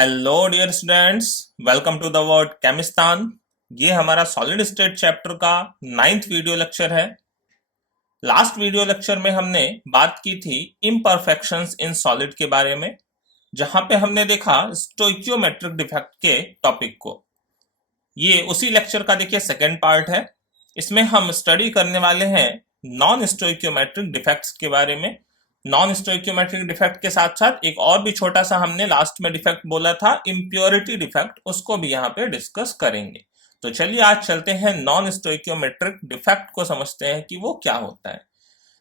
Hello dear students, welcome to the world केमिस्तान। ये हमारा सॉलिड स्टेट चैप्टर का 9th वीडियो लेक्चर है। लास्ट वीडियो लेक्चर में हमने बात की थी इम्परफेक्शंस इन सॉलिड के बारे में, जहां पे हमने देखा स्टोइकियोमेट्रिक डिफेक्ट के टॉपिक को। ये उसी लेक्चर का देखिए सेकेंड पार्ट है। इसमें हम स्टडी करने वाले हैं नॉन स्टोइकियोमेट्रिक डिफेक्ट्स के बारे में। नॉन स्टोइकियोमेट्रिक डिफेक्ट के साथ साथ एक और भी छोटा सा हमने लास्ट में डिफेक्ट बोला था, इम्प्योरिटी डिफेक्ट, उसको भी यहाँ पे डिस्कस करेंगे। तो चलिए आज चलते हैं नॉन स्टोइकियोमेट्रिक डिफेक्ट को समझते हैं कि वो क्या होता है।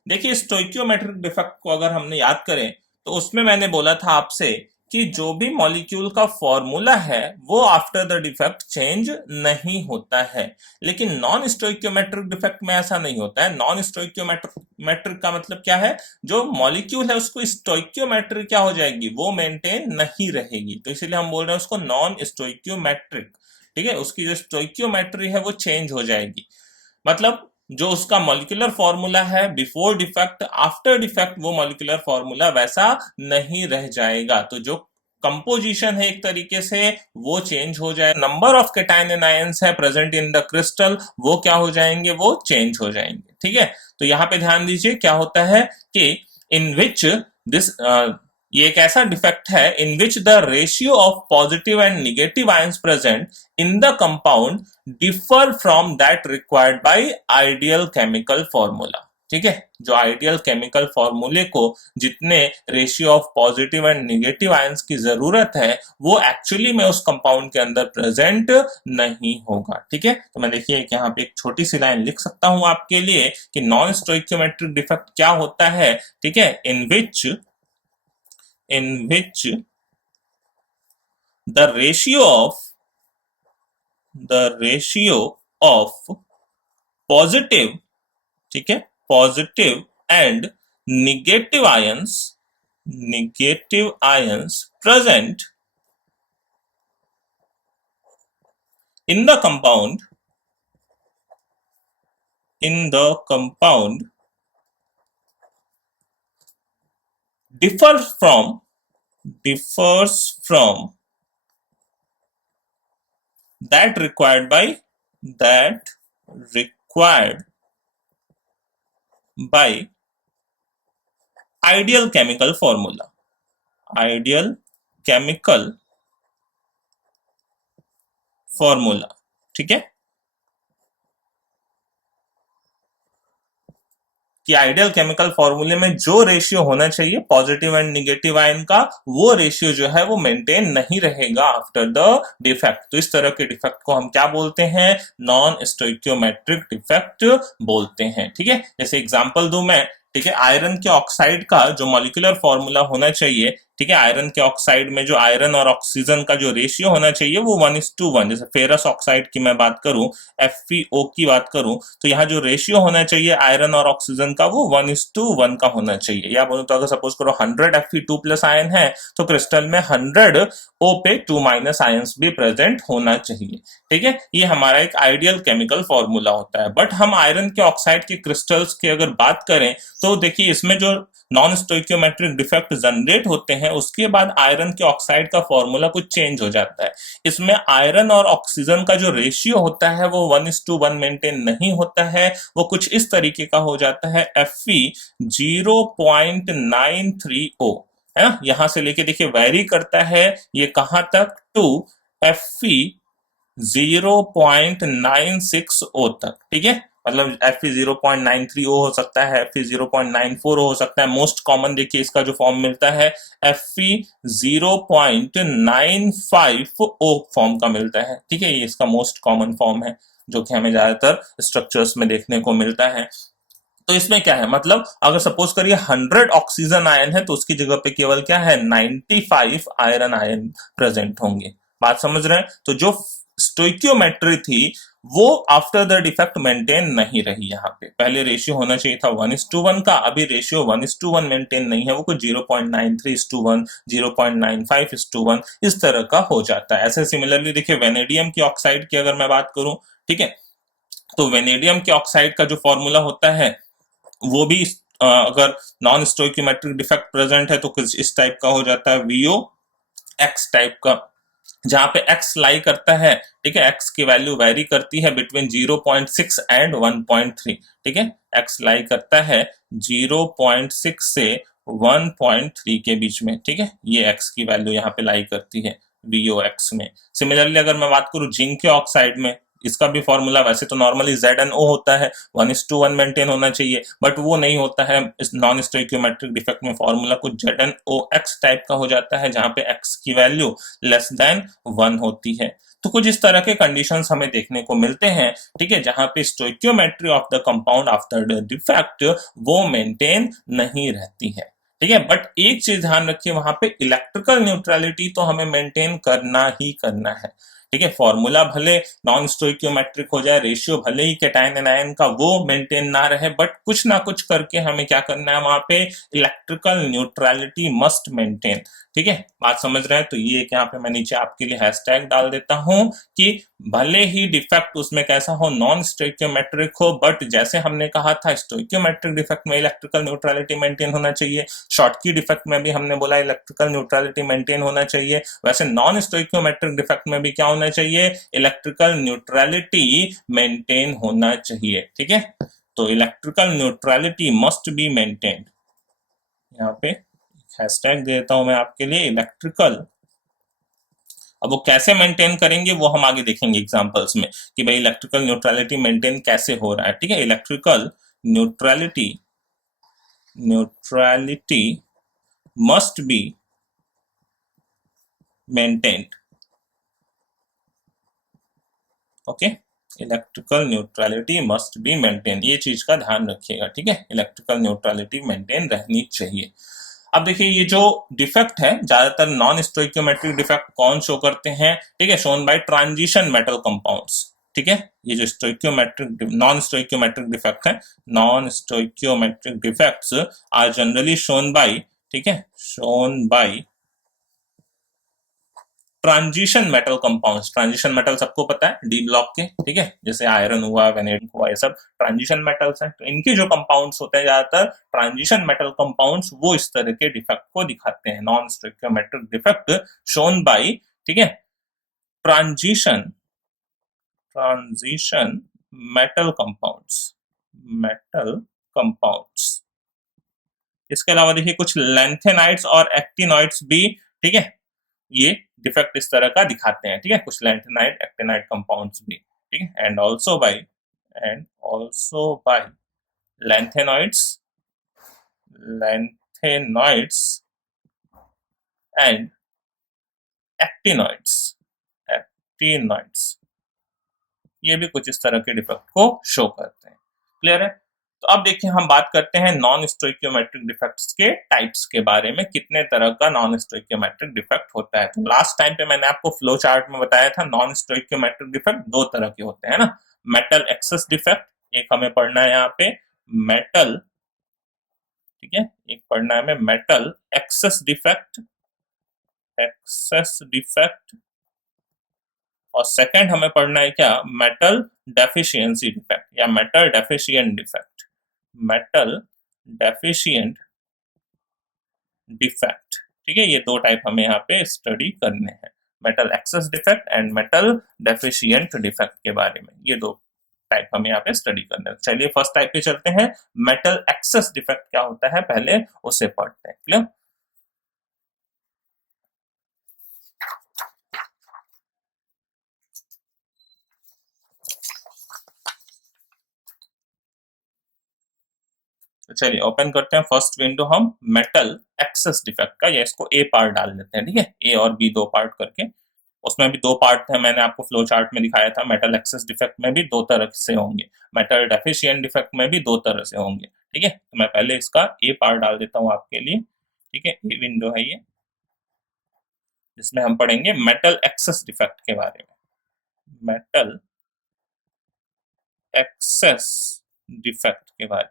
देखिए, स्टोइकियोमेट्रिक डिफेक्ट को अगर हमने याद करें तो उसमें मैंने बोला था आपसे कि जो भी मॉलिक्यूल का फॉर्मूला है वो आफ्टर द डिफेक्ट चेंज नहीं होता है, लेकिन नॉन स्टोइकियोमेट्रिक डिफेक्ट में ऐसा नहीं होता है। नॉन स्टोइकियोमेट्रिक का मतलब क्या है? जो मॉलिक्यूल है उसको स्टोइकियोमेट्री क्या हो जाएगी, वो मेंटेन नहीं रहेगी, तो इसीलिए हम बोल रहे हैं उसको नॉन स्टोइकियोमेट्रिक। ठीक है, उसकी जो स्टोइकियोमेट्री है वो चेंज हो जाएगी। मतलब जो उसका मॉलिक्यूलर फॉर्मूला है बिफोर डिफेक्ट, आफ्टर डिफेक्ट वो मॉलिक्यूलर फॉर्मूला वैसा नहीं रह जाएगा। तो जो कंपोजिशन है एक तरीके से वो चेंज हो जाए। Number of cation and ions है प्रेजेंट इन द क्रिस्टल, वो क्या हो जाएंगे, वो चेंज हो जाएंगे। ठीक है, तो यहाँ पे ध्यान दीजिए क्या होता है कि इन विच दिस ये एक ऐसा डिफेक्ट है in which the ratio of positive and negative ions present in the compound differ from that required by ideal chemical formula. ठीक है, जो आइडियल केमिकल फॉर्मूले को जितने ratio of positive and negative ions की जरूरत है वो एक्चुअली में उस कंपाउंड के अंदर प्रेजेंट नहीं होगा। ठीक है, तो मैं देखिए यहाँ पे एक छोटी सी लाइन लिख सकता हूं आपके लिए कि नॉन स्टोइकियोमेट्रिक डिफेक्ट क्या होता है। ठीक है, in which the ratio of positive, ठीक है, positive and negative ions present in the compound differs from that required by ideal chemical formula। ठीक है, कि आइडियल केमिकल फॉर्मूले में जो रेशियो होना चाहिए पॉजिटिव एंड निगेटिव आयन का, वो रेशियो जो है वो मेंटेन नहीं रहेगा आफ्टर द डिफेक्ट। तो इस तरह के डिफेक्ट को हम क्या बोलते हैं? नॉन स्टोइकियोमेट्रिक डिफेक्ट बोलते हैं। ठीक है, जैसे एग्जांपल दूं मैं, ठीक है, आयरन के ऑक्साइड का जो मॉलिक्यूलर फॉर्मूला होना चाहिए, ठीक है, आयरन के ऑक्साइड में जो आयरन और ऑक्सीजन का जो रेशियो होना चाहिए वो 1:1। जैसे फेरस ऑक्साइड की मैं बात करूं, FeO की बात करूं, तो यहाँ जो रेशियो होना चाहिए आयरन और ऑक्सीजन का वो 1:1 का होना चाहिए। या बोलूं तो अगर सपोज करो 100 Fe2+ आयन है तो क्रिस्टल में 100 O पे 2- आयंस भी प्रेजेंट होना चाहिए। ठीक है, ये हमारा एक आइडियल केमिकल फॉर्मूला होता है। बट हम आयरन के ऑक्साइड के क्रिस्टल्स की अगर बात करें तो देखिए इसमें जो नॉन स्टोइकियोमेट्रिक डिफेक्ट जनरेट होते हैं उसके बाद आयरन के ऑक्साइड का फॉर्मूला कुछ चेंज हो जाता है। इसमें आयरन और ऑक्सीजन का जो रेशियो होता है वो 1:1 मेंटेन नहीं होता है, वो कुछ इस तरीके का हो जाता है, Fe 0.93O है ना। यहां से लेके देखिए वेरी करता है ये कहां तक, टू Fe 0.96O तक। ठीक है, मतलब Fe 0.93O हो सकता है, Fe 0.94O हो सकता है। मोस्ट कॉमन देखिए इसका जो फॉर्म मिलता है Fe 0.95O फॉर्म का मिलता है। ठीक है, ये इसका मोस्ट कॉमन फॉर्म है जो कि हमें ज्यादातर स्ट्रक्चर्स में देखने को मिलता है। तो इसमें क्या है, मतलब अगर सपोज करिए 100 ऑक्सीजन आयन है तो उसकी जगह पे केवल क्या है, 95 आयरन आयन प्रेजेंट होंगे। बात समझ रहे हैं? तो जो स्टोइकियोमेट्री थी वो आफ्टर द डिफेक्ट मेंटेन नहीं रही। यहाँ पे पहले रेशियो होना चाहिए था 1:1 का, अभी रेशियो 1:1 मेंटेन नहीं है, वो कुछ 0.93:1, 0.95:1 इस तरह का हो जाता है। ऐसे सिमिलरली देखिए वेनेडियम की ऑक्साइड की अगर मैं बात करूं, ठीक है, तो वेनेडियम के ऑक्साइड का जो फॉर्मूला होता है वो भी अगर नॉन स्टोइकियोमेट्रिक डिफेक्ट प्रेजेंट है तो कुछ इस टाइप का हो जाता है, VO एक्स टाइप का, जहां पे एक्स लाई करता है, ठीक है, एक्स की वैल्यू वेरी करती है बिटवीन 0.6 एंड 1.3, ठीक है, एक्स लाई करता है 0.6 से 1.3 के बीच में, ठीक है, ये एक्स की वैल्यू यहाँ पे लाई करती है VOX में। सिमिलरली अगर मैं बात करूं जिंक के ऑक्साइड में, इसका भी फॉर्मूला वैसे तो नॉर्मली ZnO होता है, 1:1 मेंटेन होना चाहिए, बट वो नहीं होता है इस नॉन स्टोइकियोमेट्रिक डिफेक्ट में। फॉर्मूला कुछ ZnOx टाइप का हो जाता है, जहां पे x की वैल्यू लेस देन 1 होती है। तो कुछ इस तरह के कंडीशंस हमें देखने को मिलते हैं, ठीक है, जहां पे stoichiometry of the compound after the defect वो मेंटेन नहीं रहती है, ठीक है। बट एक चीज ध्यान रखिए, वहां पे इलेक्ट्रिकल न्यूट्रलिटी तो हमें मेंटेन करना ही करना है, ठीक है। फॉर्मूला भले नॉन स्टोइकियोमेट्रिक हो जाए, रेशियो भले ही कैटायन एंड आयन का वो मेंटेन ना रहे, बट कुछ ना कुछ करके हमें क्या करना है, वहां पे इलेक्ट्रिकल न्यूट्रलिटी मस्ट मेंटेन, ठीक है। बात समझ रहे हैं? तो ये यहाँ पे मैं नीचे आपके लिए हैशटैग डाल देता हूं कि भले ही डिफेक्ट उसमें कैसा हो, नॉन स्टोइकियोमेट्रिक हो, बट जैसे हमने कहा था स्टोइकियोमेट्रिक डिफेक्ट में इलेक्ट्रिकल न्यूट्रलिटी मेंटेन होना चाहिए, शॉर्टकी डिफेक्ट में भी हमने बोला इलेक्ट्रिकल न्यूट्रलिटी मेंटेन होना चाहिए, वैसे नॉन स्टोइकियोमेट्रिक डिफेक्ट में भी क्या होना चाहिए, इलेक्ट्रिकल न्यूट्रलिटी मेंटेन होना चाहिए, ठीक है। तो electrical neutrality must be maintained, यहाँ पे हैशटैग देता हूं मैं आपके लिए इलेक्ट्रिकल। अब वो कैसे मेंटेन करेंगे वो हम आगे देखेंगे एग्जांपल्स में कि भाई इलेक्ट्रिकल न्यूट्रलिटी मेंटेन कैसे हो रहा है, ठीक है। Electrical neutrality must be maintained, okay. Electrical neutrality must be maintain, ये चीज का ध्यान रखिएगा, ठीक है। इलेक्ट्रिकल न्यूट्रलिटी मेंटेन रहनी चाहिए। अब देखिए ये जो डिफेक्ट है, ज्यादातर नॉन स्टोइकियोमेट्रिक डिफेक्ट कौन शो करते हैं, ठीक है, shown by transition metal compounds, ठीक है। ये जो स्टोइकियोमेट्रिक नॉन स्टोइकियोमेट्रिक डिफेक्ट है, non stoichiometric defects are generally shown by, ठीक है, shown by transition metal compounds. Transition metal सबको पता है डी ब्लॉक के, ठीक है, जैसे आयरन हुआ, वेनेडियम हुआ, ये सब ट्रांजिशन मेटल्स हैं। तो इनके जो कंपाउंड्स होते हैं ज्यादातर ट्रांजिशन मेटल कंपाउंड्स, वो इस तरह के डिफेक्ट को दिखाते हैं, non stoichiometric defect shown by, ठीक है, ट्रांजिशन मेटल कंपाउंड्स। इसके अलावा देखिए कुछ लैंथेनाइड्स और एक्टिनॉइड्स भी, ठीक है, ये डिफेक्ट इस तरह का दिखाते हैं, ठीक है, कुछ लैंथेनाइड एक्टिनाइड कंपाउंड्स भी, ठीक है। And also by lanthanoids and actinoids ये भी कुछ इस तरह के डिफेक्ट को शो करते हैं। क्लियर है? तो अब देखिए हम बात करते हैं नॉन स्टोइकियोमेट्रिक डिफेक्ट्स के टाइप्स के बारे में, कितने तरह का नॉन स्टोइकियोमेट्रिक डिफेक्ट होता है। तो लास्ट टाइम पे मैंने आपको फ्लो चार्ट में बताया था नॉन स्टोइकियोमेट्रिक डिफेक्ट दो तरह के होते हैं ना, मेटल एक्सेस डिफेक्ट, एक हमें पढ़ना है यहाँ पे मेटल, ठीक है, एक पढ़ना है हमें मेटल एक्सेस डिफेक्ट, और सेकंड हमें पढ़ना है क्या, मेटल डेफिशिएंसी डिफेक्ट या मेटल डेफिशिएंट डिफेक्ट, ठीक है। ये दो टाइप हमें यहाँ पे स्टडी करने हैं, metal excess defect and metal deficient defect के बारे में, ये दो टाइप हमें यहाँ पे स्टडी करना है। चलिए फर्स्ट टाइप पे चलते हैं, मेटल एक्सेस डिफेक्ट क्या होता है पहले उसे पढ़ते हैं। क्लियर? तो चलिए ओपन करते हैं फर्स्ट विंडो हम मेटल एक्सेस डिफेक्ट का, या इसको ए पार्ट डाल देते हैं, ठीक है, ए और बी दो पार्ट करके। उसमें भी दो पार्ट थे, मैंने आपको फ्लो चार्ट में दिखाया था, मेटल एक्सेस डिफेक्ट में भी दो तरह से होंगे, मेटल डेफिशिएंट डिफेक्ट में भी दो तरह से होंगे, ठीक है। तो मैं पहले इसका ए पार्ट डाल देता हूँ आपके लिए, ठीक है, ए विंडो है ये, जिसमें हम पढ़ेंगे मेटल एक्सेस डिफेक्ट के बारे में, मेटल एक्सेस डिफेक्ट के बारे में।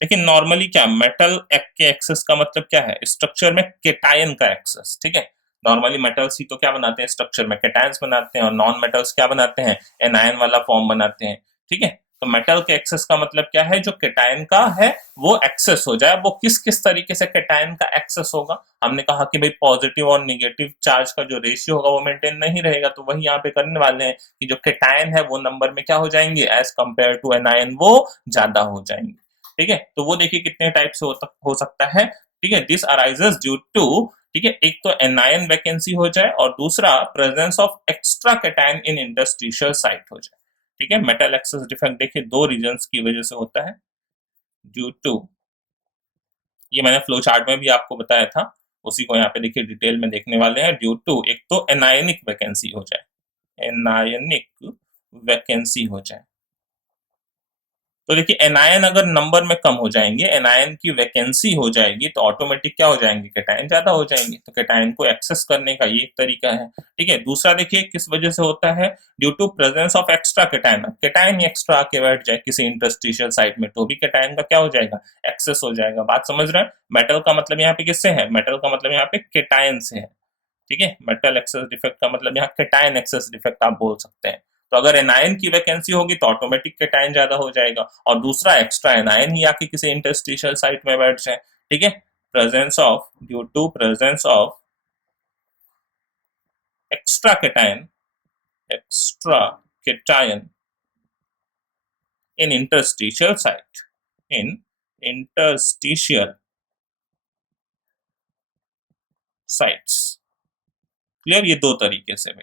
लेकिन नॉर्मली क्या मेटल के एक्सेस का मतलब क्या है, स्ट्रक्चर में केटायन का एक्सेस, ठीक है। नॉर्मली मेटल्स ही तो क्या बनाते हैं, स्ट्रक्चर में कैटायंस बनाते हैं, और नॉन मेटल्स क्या बनाते हैं, एनायन वाला फॉर्म बनाते हैं, ठीक है। तो मेटल के एक्सेस का मतलब क्या है, जो केटायन का है वो एक्सेस हो जाए। वो किस किस तरीके से केटायन का एक्सेस होगा, हमने कहा कि भाई पॉजिटिव और निगेटिव चार्ज का जो रेशियो होगा वो मेंटेन नहीं रहेगा, तो वही यहाँ पे करने वाले हैं कि जो केटायन है वो नंबर में क्या हो जाएंगे, एज कंपेयर टू एनायन वो ज्यादा हो जाएंगे। ठीक है, तो वो देखिए कितने टाइप से हो सकता है। ठीक है, दिस अराइजेस ड्यू टू, ठीक है, एक तो एनायन वैकेंसी हो जाए और दूसरा presence of extra cation in interstitial site हो जाए। ठीक है, मेटल एक्सेस डिफेक्ट देखिए दो रीजंस की वजह से होता है। ड्यू टू, ये मैंने फ्लो चार्ट में भी आपको बताया था, उसी को यहाँ पे देखिए डिटेल में देखने वाले हैं। ड्यू टू, एक तो एनायनिक वैकेंसी हो जाए, एनायनिक वैकेंसी हो जाए। तो देखिए एनायन अगर नंबर में कम हो जाएंगे, एनायन की वैकेंसी हो जाएगी, तो ऑटोमेटिक क्या हो जाएंगे, कैटायन ज्यादा हो जाएंगे। तो कैटायन को एक्सेस करने का ये एक तरीका है। ठीक है, दूसरा देखिए किस वजह से होता है, due to presence of extra cation. Cation ही एक्स्ट्रा आके बैठ जाए किसी इंटरस्टिशियल साइट में, तो भी कैटायन का क्या हो जाएगा, एक्सेस हो जाएगा। बात समझ रहे हैं? मेटल का मतलब यहाँ पे किससे है, मेटल का मतलब यहाँ पे कैटायन से है। ठीक है, मेटल एक्सेस डिफेक्ट का मतलब यहाँ कैटायन एक्सेस डिफेक्ट आप बोल सकते हैं। तो अगर एनायन की वैकेंसी होगी तो ऑटोमेटिक कैटायन ज्यादा हो जाएगा, और दूसरा एक्स्ट्रा एनायन ही आके किसी इंटरस्टिशियल साइट में बैठ जाए। ठीक है, presence of, due to presence of extra cation, extra cation in interstitial site, in interstitial sites. Clear, ये दो तरीके से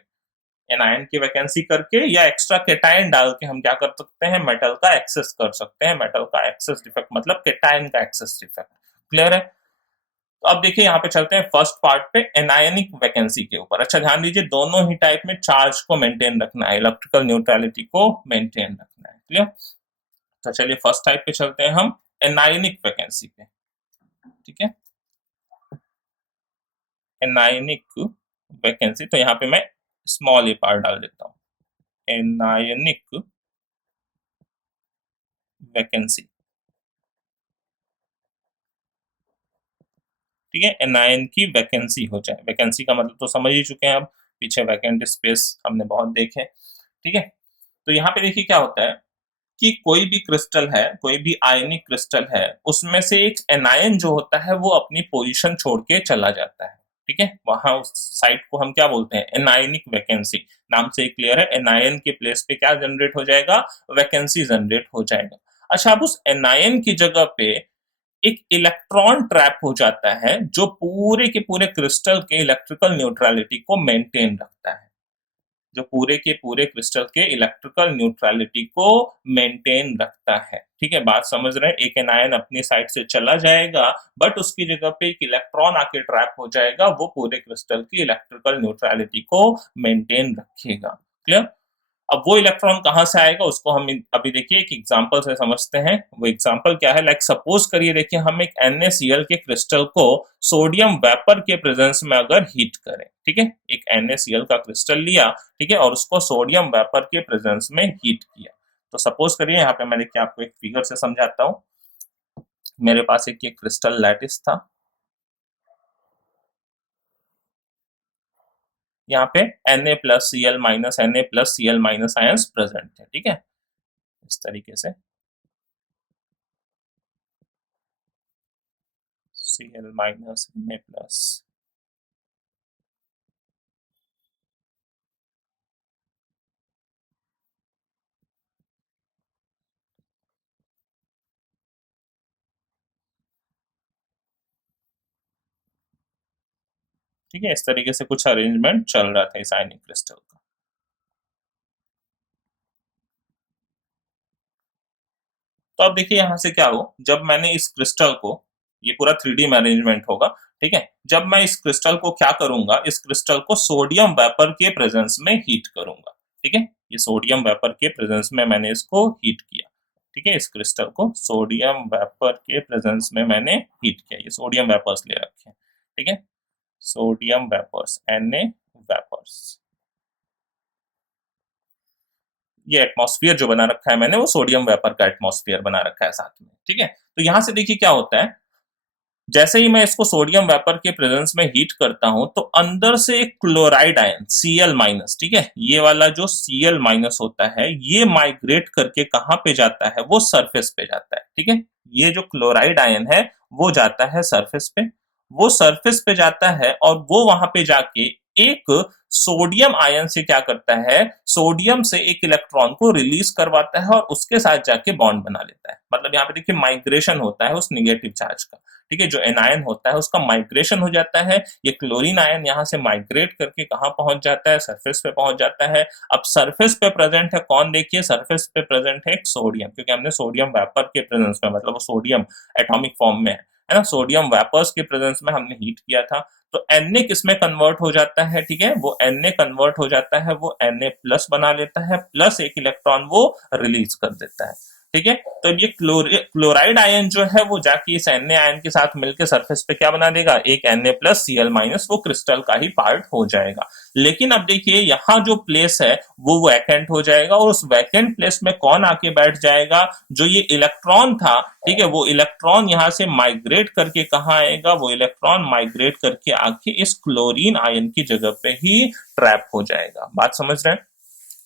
एनायन की वैकेंसी करके या एक्स्ट्रा केटायन डाल के हम क्या कर सकते हैं, मेटल का एक्सेस कर सकते हैं। मेटल का एक्सेस डिफेक्ट मतलब केटायन का एक्सेस डिफेक्ट। क्लियर है? तो अब देखिए यहाँ पे चलते हैं फर्स्ट पार्ट पे, एनायनिक वैकेंसी के ऊपर। अच्छा ध्यान दीजिए, दोनों ही टाइप में चार्ज को मेंटेन रखना है, इलेक्ट्रिकल न्यूट्रलिटी को मेंटेन रखना है। क्लियर? तो चलिए फर्स्ट टाइप पे चलते हैं हम, एनायनिक वैकेंसी पे। ठीक है, एनायनिक वैकेंसी, तो यहाँ पे मैं स्मॉल ए पार्ट डाल देता हूँ, एनायनिक वैकेंसी। ठीक है, एनायन की वैकेंसी हो जाए। वैकेंसी का मतलब तो समझ ही चुके हैं, अब पीछे वैकेंट स्पेस हमने बहुत देखे। ठीक है, तो यहाँ पे देखिए क्या होता है कि कोई भी क्रिस्टल है, कोई भी आयनिक क्रिस्टल है, उसमें से एक एनायन जो होता है वो अपनी पोजीशन छोड़ के चला जाता है। ठीक है, वहां उस साइट को हम क्या बोलते हैं, एनायनिक वैकेंसी। नाम से क्लियर है, एनायन के प्लेस पे क्या जनरेट हो जाएगा, वैकेंसी जनरेट हो जाएगा। अच्छा, अब उस एनायन की जगह पे एक इलेक्ट्रॉन ट्रैप हो जाता है, जो पूरे के पूरे क्रिस्टल के इलेक्ट्रिकल न्यूट्रलिटी को मेंटेन रखता है, जो पूरे के पूरे क्रिस्टल के इलेक्ट्रिकल न्यूट्रलिटी को मेंटेन रखता है। ठीक है, बात समझ रहे हैं? एक एनायन अपनी साइड से चला जाएगा, बट उसकी जगह पे एक इलेक्ट्रॉन आके ट्रैप हो जाएगा, वो पूरे क्रिस्टल की इलेक्ट्रिकल न्यूट्रलिटी को मेंटेन रखेगा। क्लियर? अब वो इलेक्ट्रॉन कहां से आएगा उसको हम अभी देखिए एक एग्जांपल से समझते हैं। वो एग्जांपल क्या है, लाइक सपोज करिए, देखिए हम एक NaCl के क्रिस्टल को सोडियम वेपर के प्रेजेंस में अगर हीट करें। ठीक है, एक NaCl का क्रिस्टल लिया, ठीक है, और उसको सोडियम वेपर के प्रेजेंस में हीट किया। तो सपोज करिए, यहाँ पे मैं देखिए आपको एक फिगर से समझाता हूँ। मेरे पास एक ये क्रिस्टल लैटिस था, यहाँ पे Na+Cl-Na+Cl- आयंस प्रेजेंट है। ठीक है, इस तरीके से Cl-Na+, ठीक है, इस तरीके से कुछ अरेंजमेंट चल रहा था इस आयनिक क्रिस्टल का। तो अब देखिए यहां से क्या हो, जब मैंने इस क्रिस्टल को, ये पूरा 3D में अरेंजमेंट होगा। ठीक है, जब मैं इस क्रिस्टल को क्या करूंगा, इस क्रिस्टल को सोडियम वेपर के प्रेजेंस में हीट करूंगा। ठीक है, ये सोडियम वेपर के प्रेजेंस में मैंने इसको हीट किया। ठीक है, इस क्रिस्टल को सोडियम वेपर के प्रेजेंस में मैंने हीट किया। ये सोडियम वेपर्स ले रखे हैं। ठीक है, सोडियम वेपर्स, Na वेपर्स, ये एटमॉस्फेयर जो बना रखा है मैंने, वो सोडियम वेपर का एटमॉस्फेयर बना रखा है साथ में। ठीक है, तो यहां से देखिए क्या होता है, जैसे ही मैं इसको सोडियम वेपर के प्रेजेंस में हीट करता हूं तो अंदर से एक क्लोराइड आयन Cl माइनस, ठीक है, ये वाला जो Cl माइनस होता है ये माइग्रेट करके कहां पे जाता है, वो सरफेस पे जाता है, ठीक है। ये जो क्लोराइड आयन है वो जाता है सरफेस पे, वो सरफेस पे जाता है और वो वहां पे जाके एक सोडियम आयन से क्या करता है, सोडियम से एक इलेक्ट्रॉन को रिलीज करवाता है और उसके साथ जाके बॉन्ड बना लेता है। मतलब यहाँ पे देखिए माइग्रेशन होता है उस निगेटिव चार्ज का, ठीक है, जो एनायन होता है उसका माइग्रेशन हो जाता है। ये क्लोरीन आयन यहाँ से माइग्रेट करके कहाँ पहुंच जाता है, सरफेस पे पहुंच जाता है। अब सरफेस पे प्रेजेंट है कौन, देखिए सरफेस पे प्रेजेंट है एक सोडियम, क्योंकि हमने सोडियम वेपर के प्रेजेंस में, मतलब वो सोडियम एटॉमिक फॉर्म में है ना, सोडियम वेपर्स के प्रेजेंस में हमने हीट किया था। तो Na किसमें कन्वर्ट हो जाता है, ठीक है, वो Na कन्वर्ट हो जाता है, वो Na प्लस बना लेता है, प्लस एक इलेक्ट्रॉन वो रिलीज कर देता है, ठीक है। तो ये क्लोराइड आयन जो है वो जाके इस Na आयन के साथ मिलकर सरफेस पे क्या बना देगा, एक Na प्लस Cl माइनस, वो क्रिस्टल का ही पार्ट हो जाएगा। लेकिन अब देखिए यहाँ जो प्लेस है वो वैकेंट हो जाएगा और उस वैकेंट प्लेस में कौन आके बैठ जाएगा, जो ये इलेक्ट्रॉन था, ठीक है, वो इलेक्ट्रॉन यहाँ से माइग्रेट करके कहाँ आएगा, वो इलेक्ट्रॉन माइग्रेट करके आके इस क्लोरीन आयन की जगह पे ही ट्रैप हो जाएगा। बात समझ रहे हैं?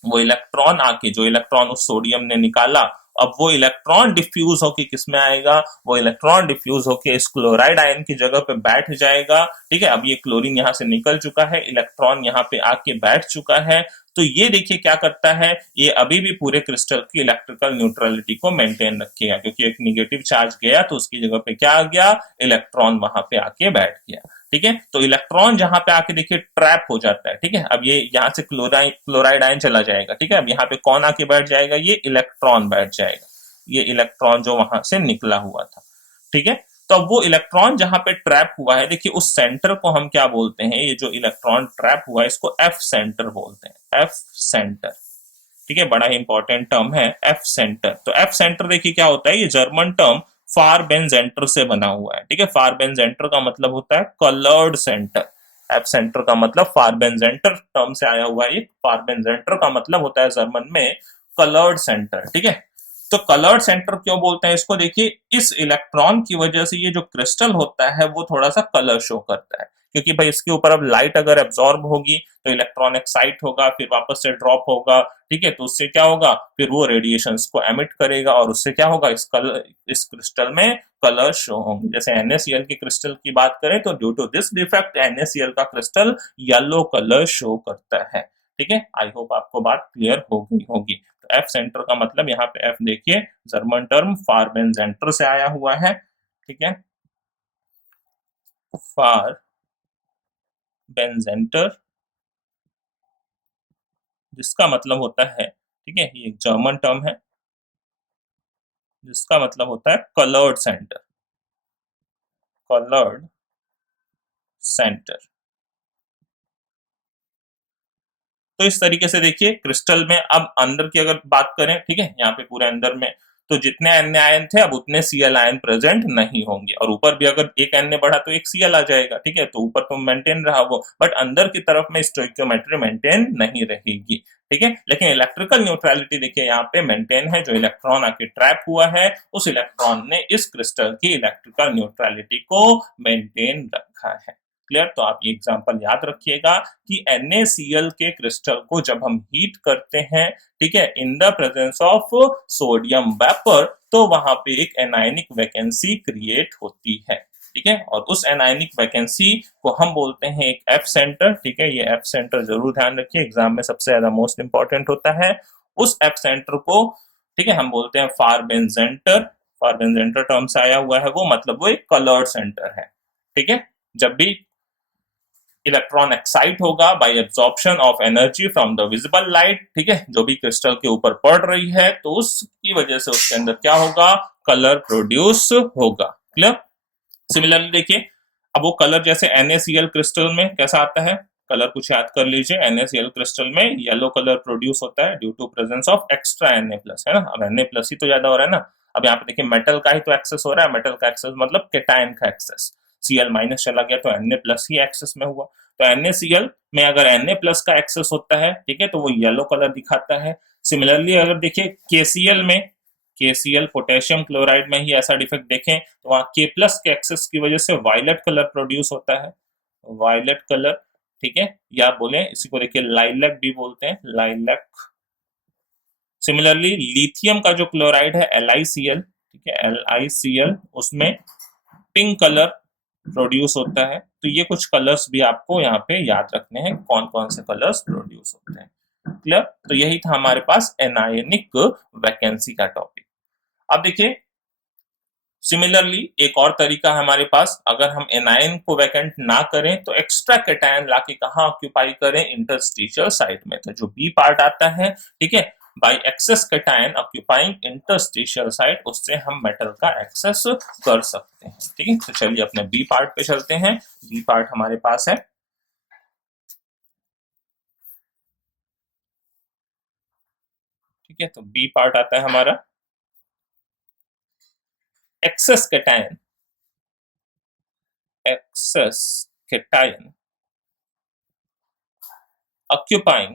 वो इलेक्ट्रॉन आके, जो इलेक्ट्रॉन उस सोडियम ने निकाला, अब वो इलेक्ट्रॉन डिफ्यूज होके किस में आएगा, वो इलेक्ट्रॉन डिफ्यूज होके इस क्लोराइड आयन की जगह पे बैठ जाएगा, ठीक है। अब ये क्लोरीन यहाँ से निकल चुका है, इलेक्ट्रॉन यहाँ पे आके बैठ चुका है। तो ये देखिए क्या करता है, ये अभी भी पूरे क्रिस्टल की इलेक्ट्रिकल न्यूट्रलिटी को मेंटेन रखेगा, क्योंकि एक निगेटिव चार्ज गया तो उसकी जगह पे क्या आ गया, इलेक्ट्रॉन वहां पे आके बैठ गया, ठीक है। तो इलेक्ट्रॉन जहां पे आके देखिए ट्रैप हो जाता है, ठीक है। अब ये यहाँ से क्लोराइड आयन चला जाएगा, ठीक है। अब यहाँ पे कौन आके बैठ जाएगा, ये इलेक्ट्रॉन बैठ जाएगा, ये इलेक्ट्रॉन जो वहां से निकला हुआ था, ठीक है। तो अब वो इलेक्ट्रॉन जहां पे ट्रैप हुआ है, देखिए उस सेंटर को हम क्या बोलते हैं, ये जो इलेक्ट्रॉन ट्रैप हुआ है इसको एफ सेंटर बोलते हैं, एफ सेंटर, ठीक है, बड़ा ही इंपॉर्टेंट टर्म है एफ सेंटर। तो एफ सेंटर देखिए क्या होता है, ये जर्मन टर्म फार बेंजेंटर से बना हुआ है, ठीक है। फार बेंजेंटर का मतलब होता है कलर्ड सेंटर, एफ सेंटर का मतलब फार बेंजेंटर टर्म से आया हुआ है। फार बेंजेंटर का मतलब होता है जर्मन में कलर्ड सेंटर, ठीक है। तो कलर्ड सेंटर क्यों बोलते हैं इसको, देखिए इस इलेक्ट्रॉन की वजह से ये जो क्रिस्टल होता है वो थोड़ा सा कलर शो करता है, क्योंकि भाई इसके ऊपर अब लाइट अगर एब्जॉर्ब होगी तो इलेक्ट्रॉन एक्साइट होगा, फिर वापस से ड्रॉप होगा, ठीक है। तो उससे क्या होगा, फिर वो रेडिएशंस को एमिट करेगा और उससे क्या होगा, इस क्रिस्टल में कलर शो होंगे। जैसे NaCl के क्रिस्टल की बात करें तो due to this defect NaCl का क्रिस्टल येलो कलर शो करता है, ठीक है। आई होप आपको बात क्लियर हो गई होगी। तो एफ सेंटर का मतलब यहाँ पे एफ देखिए जर्मन टर्म फार बेंजेंटर से आया हुआ है, ठीक है, फार बेंजेंटर, जिसका मतलब होता है, ठीक है, ये एक जर्मन टर्म है जिसका मतलब होता है कलर्ड सेंटर, कलर्ड सेंटर। तो इस तरीके से देखिए क्रिस्टल में अब अंदर की अगर बात करें, ठीक है, यहाँ पे पूरे अंदर में तो जितने अन्य आयन थे अब उतने Cl आयन प्रेजेंट नहीं होंगे, और ऊपर भी अगर एक अन्य बढ़ा तो एक Cl आ जाएगा, ठीक है। तो ऊपर तो मेंटेन रहा वो, बट अंदर की तरफ में स्टोइकियोमेट्री मेंटेन नहीं रहेगी, ठीक है। लेकिन इलेक्ट्रिकल न्यूट्रलिटी देखिए यहाँ पे मेंटेन है, जो इलेक्ट्रॉन आके ट्रैप हुआ है उस इलेक्ट्रॉन ने इस क्रिस्टल की इलेक्ट्रिकल न्यूट्रलिटी को मेंटेन रखा है। क्लियर? तो आप ये एग्जांपल याद रखिएगा कि NaCl के क्रिस्टल को जब हम हीट करते हैं, ठीक है, in the presence of sodium vapour, तो वहां पे एक एनायनिक वैकेंसी क्रिएट होती है, ठीक है। और उस एनायनिक वैकेंसी को हम बोलते हैं एक एफ सेंटर, ठीक है। ये एफ सेंटर जरूर ध्यान रखिए, एग्जाम में सबसे ज्यादा मोस्ट इंपॉर्टेंट होता है। उस एफ सेंटर को, ठीक है, हम बोलते हैं फार बेंजेंटर, फार बेंजेंटर टर्म से आया हुआ है वो, मतलब वो एक कलर्ड सेंटर है, ठीक है। जब भी इलेक्ट्रॉन एक्साइट होगा bye absorption of energy from the visible light, ठीक है, जो भी क्रिस्टल के ऊपर पड़ रही है, तो उसकी वजह से उसके अंदर क्या होगा, कलर प्रोड्यूस होगा। क्लियर? सिमिलरली देखिए अब वो कलर जैसे NaCl क्रिस्टल में कैसा आता है, कलर कुछ याद कर लीजिए, NaCl क्रिस्टल में येलो कलर प्रोड्यूस होता है due to presence of extra Na+, है ना। अब Na+ ही तो ज्यादा हो रहा है ना। अब यहाँ पे देखिए मेटल का ही तो एक्सेस हो रहा है, मेटल का एक्सेस मतलब केटायन का एक्सेस, Cl- चला गया तो Na+ ही एक्सेस में हुआ। तो NaCl में अगर Na+ का एक्सेस होता है, ठीक है, तो वो येलो कलर दिखाता है। सिमिलरली अगर देखिए KCl में KCl पोटेशियम क्लोराइड में ही ऐसा डिफेक्ट देखें तो वहां K प्लस के एक्सेस की वजह से वायलेट कलर प्रोड्यूस होता है, वायलेट कलर, ठीक है, या बोले इसी को देखिए लाइलैक भी बोलते हैं, लाइलैक। सिमिलरली लिथियम का जो क्लोराइड है LiCl, ठीक है, LiCl, उसमें पिंक कलर प्रोड्यूस होता है। तो ये कुछ कलर्स भी आपको यहाँ पे याद रखने हैं, कौन कौन से कलर्स प्रोड्यूस होते हैं। क्लियर? तो यही था हमारे पास एनायनिक वैकेंसी का टॉपिक। अब देखिए सिमिलरली एक और तरीका है हमारे पास, अगर हम एनायन को वैकेंट ना करें तो एक्स्ट्रा कैटायन लाके कहाँ ऑक्यूपाई करें, इंटरस्टिशियल साइट में। तो जो बी पार्ट आता है, ठीक है, bye access cation occupying interstitial site, उससे हम मेटल का एक्सेस कर सकते हैं। ठीक है, तो चलिए अपने बी पार्ट पे चलते हैं। बी पार्ट हमारे पास है, ठीक है, तो बी पार्ट आता है हमारा excess cation, excess cation occupying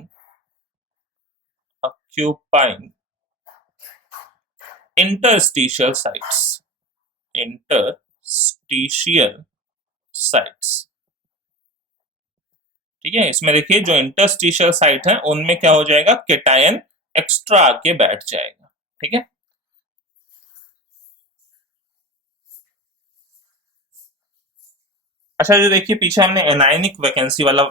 interstitial sites, interstitial sites, ठीक है। इसमें देखिए जो इंटरस्टिशियल साइट है उनमें क्या हो जाएगा, केटायन एक्स्ट्रा आके बैठ जाएगा, ठीक है। अच्छा जो देखिए पीछे हमने एनायनिक वैकेंसी वाला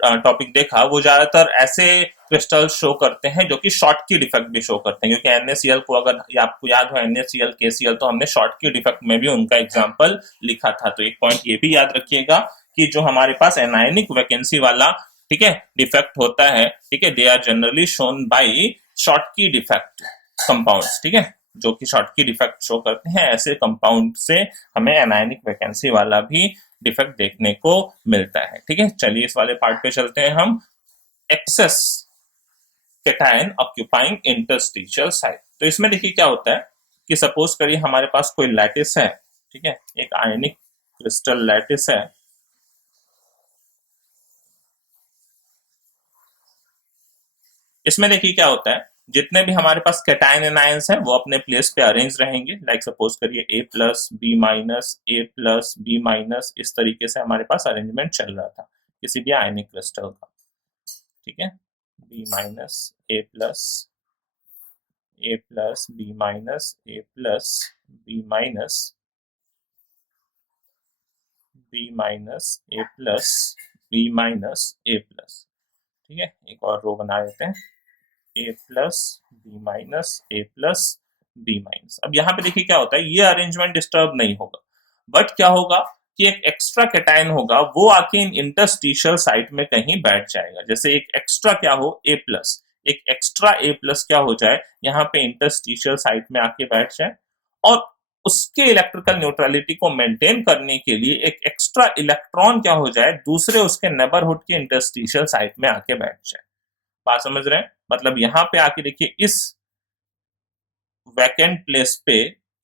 टॉपिक देखा, वो ज्यादातर ऐसे क्रिस्टल शो करते हैं जो कि शॉर्ट की डिफेक्ट भी शो करते हैं, क्योंकि NaCl को अगर आपको याद हो NaCl KCl, तो हमने शॉर्ट की डिफेक्ट में भी उनका एग्जांपल लिखा था। तो एक पॉइंट ये भी याद रखिएगा कि जो हमारे पास एनायनिक वैकेंसी वाला, ठीक है, डिफेक्ट होता है, ठीक है, they are generally shown by Schottky defect compounds, ठीक है, जो कि शॉर्ट की डिफेक्ट शो करते हैं, ऐसे कंपाउंड से हमें एनायनिक वैकेंसी वाला भी डिफेक्ट देखने को मिलता है। ठीक है, चलिए इस वाले पार्ट पे चलते हैं हम, excess cation occupying interstitial site. तो इसमें देखिए क्या होता है कि सपोज करिए हमारे पास कोई लैटिस है, ठीक है, एक आयनिक क्रिस्टल लैटिस है, इसमें देखिए क्या होता है, जितने भी हमारे पास कैटायन एनायंस हैं वो अपने प्लेस पे अरेंज रहेंगे। लाइक सपोज करिए A plus B minus, A plus B minus, इस तरीके से हमारे पास अरेंजमेंट चल रहा था किसी भी आयनिक क्रिस्टल का, ठीक है, B minus A plus, A plus B minus, A plus B minus, B minus A plus B minus A plus, ठीक है, एक और रो बना देते हैं, A plus B minus, A plus B minus. अब यहाँ पे देखिए क्या होता है, ये अरेंजमेंट डिस्टर्ब नहीं होगा, बट क्या होगा कि एक एक्स्ट्रा कैटायन होगा वो आके इन इंटरस्टिशियल साइट में कहीं बैठ जाएगा। जैसे एक एक्स्ट्रा क्या हो, A प्लस, एक एक्स्ट्रा A प्लस क्या हो जाए, यहाँ पे इंटरस्टिशियल साइट में आके बैठ जाए, और उसके इलेक्ट्रिकल न्यूट्रलिटी को मेंटेन करने के लिए एक एक्स्ट्रा इलेक्ट्रॉन क्या हो जाए, दूसरे उसके नेबरहुड के इंटरस्टिशियल साइट में आके बैठ जाए। बात समझ रहे हैं? मतलब यहां पे आके देखिए इस वैकेंट प्लेस पे,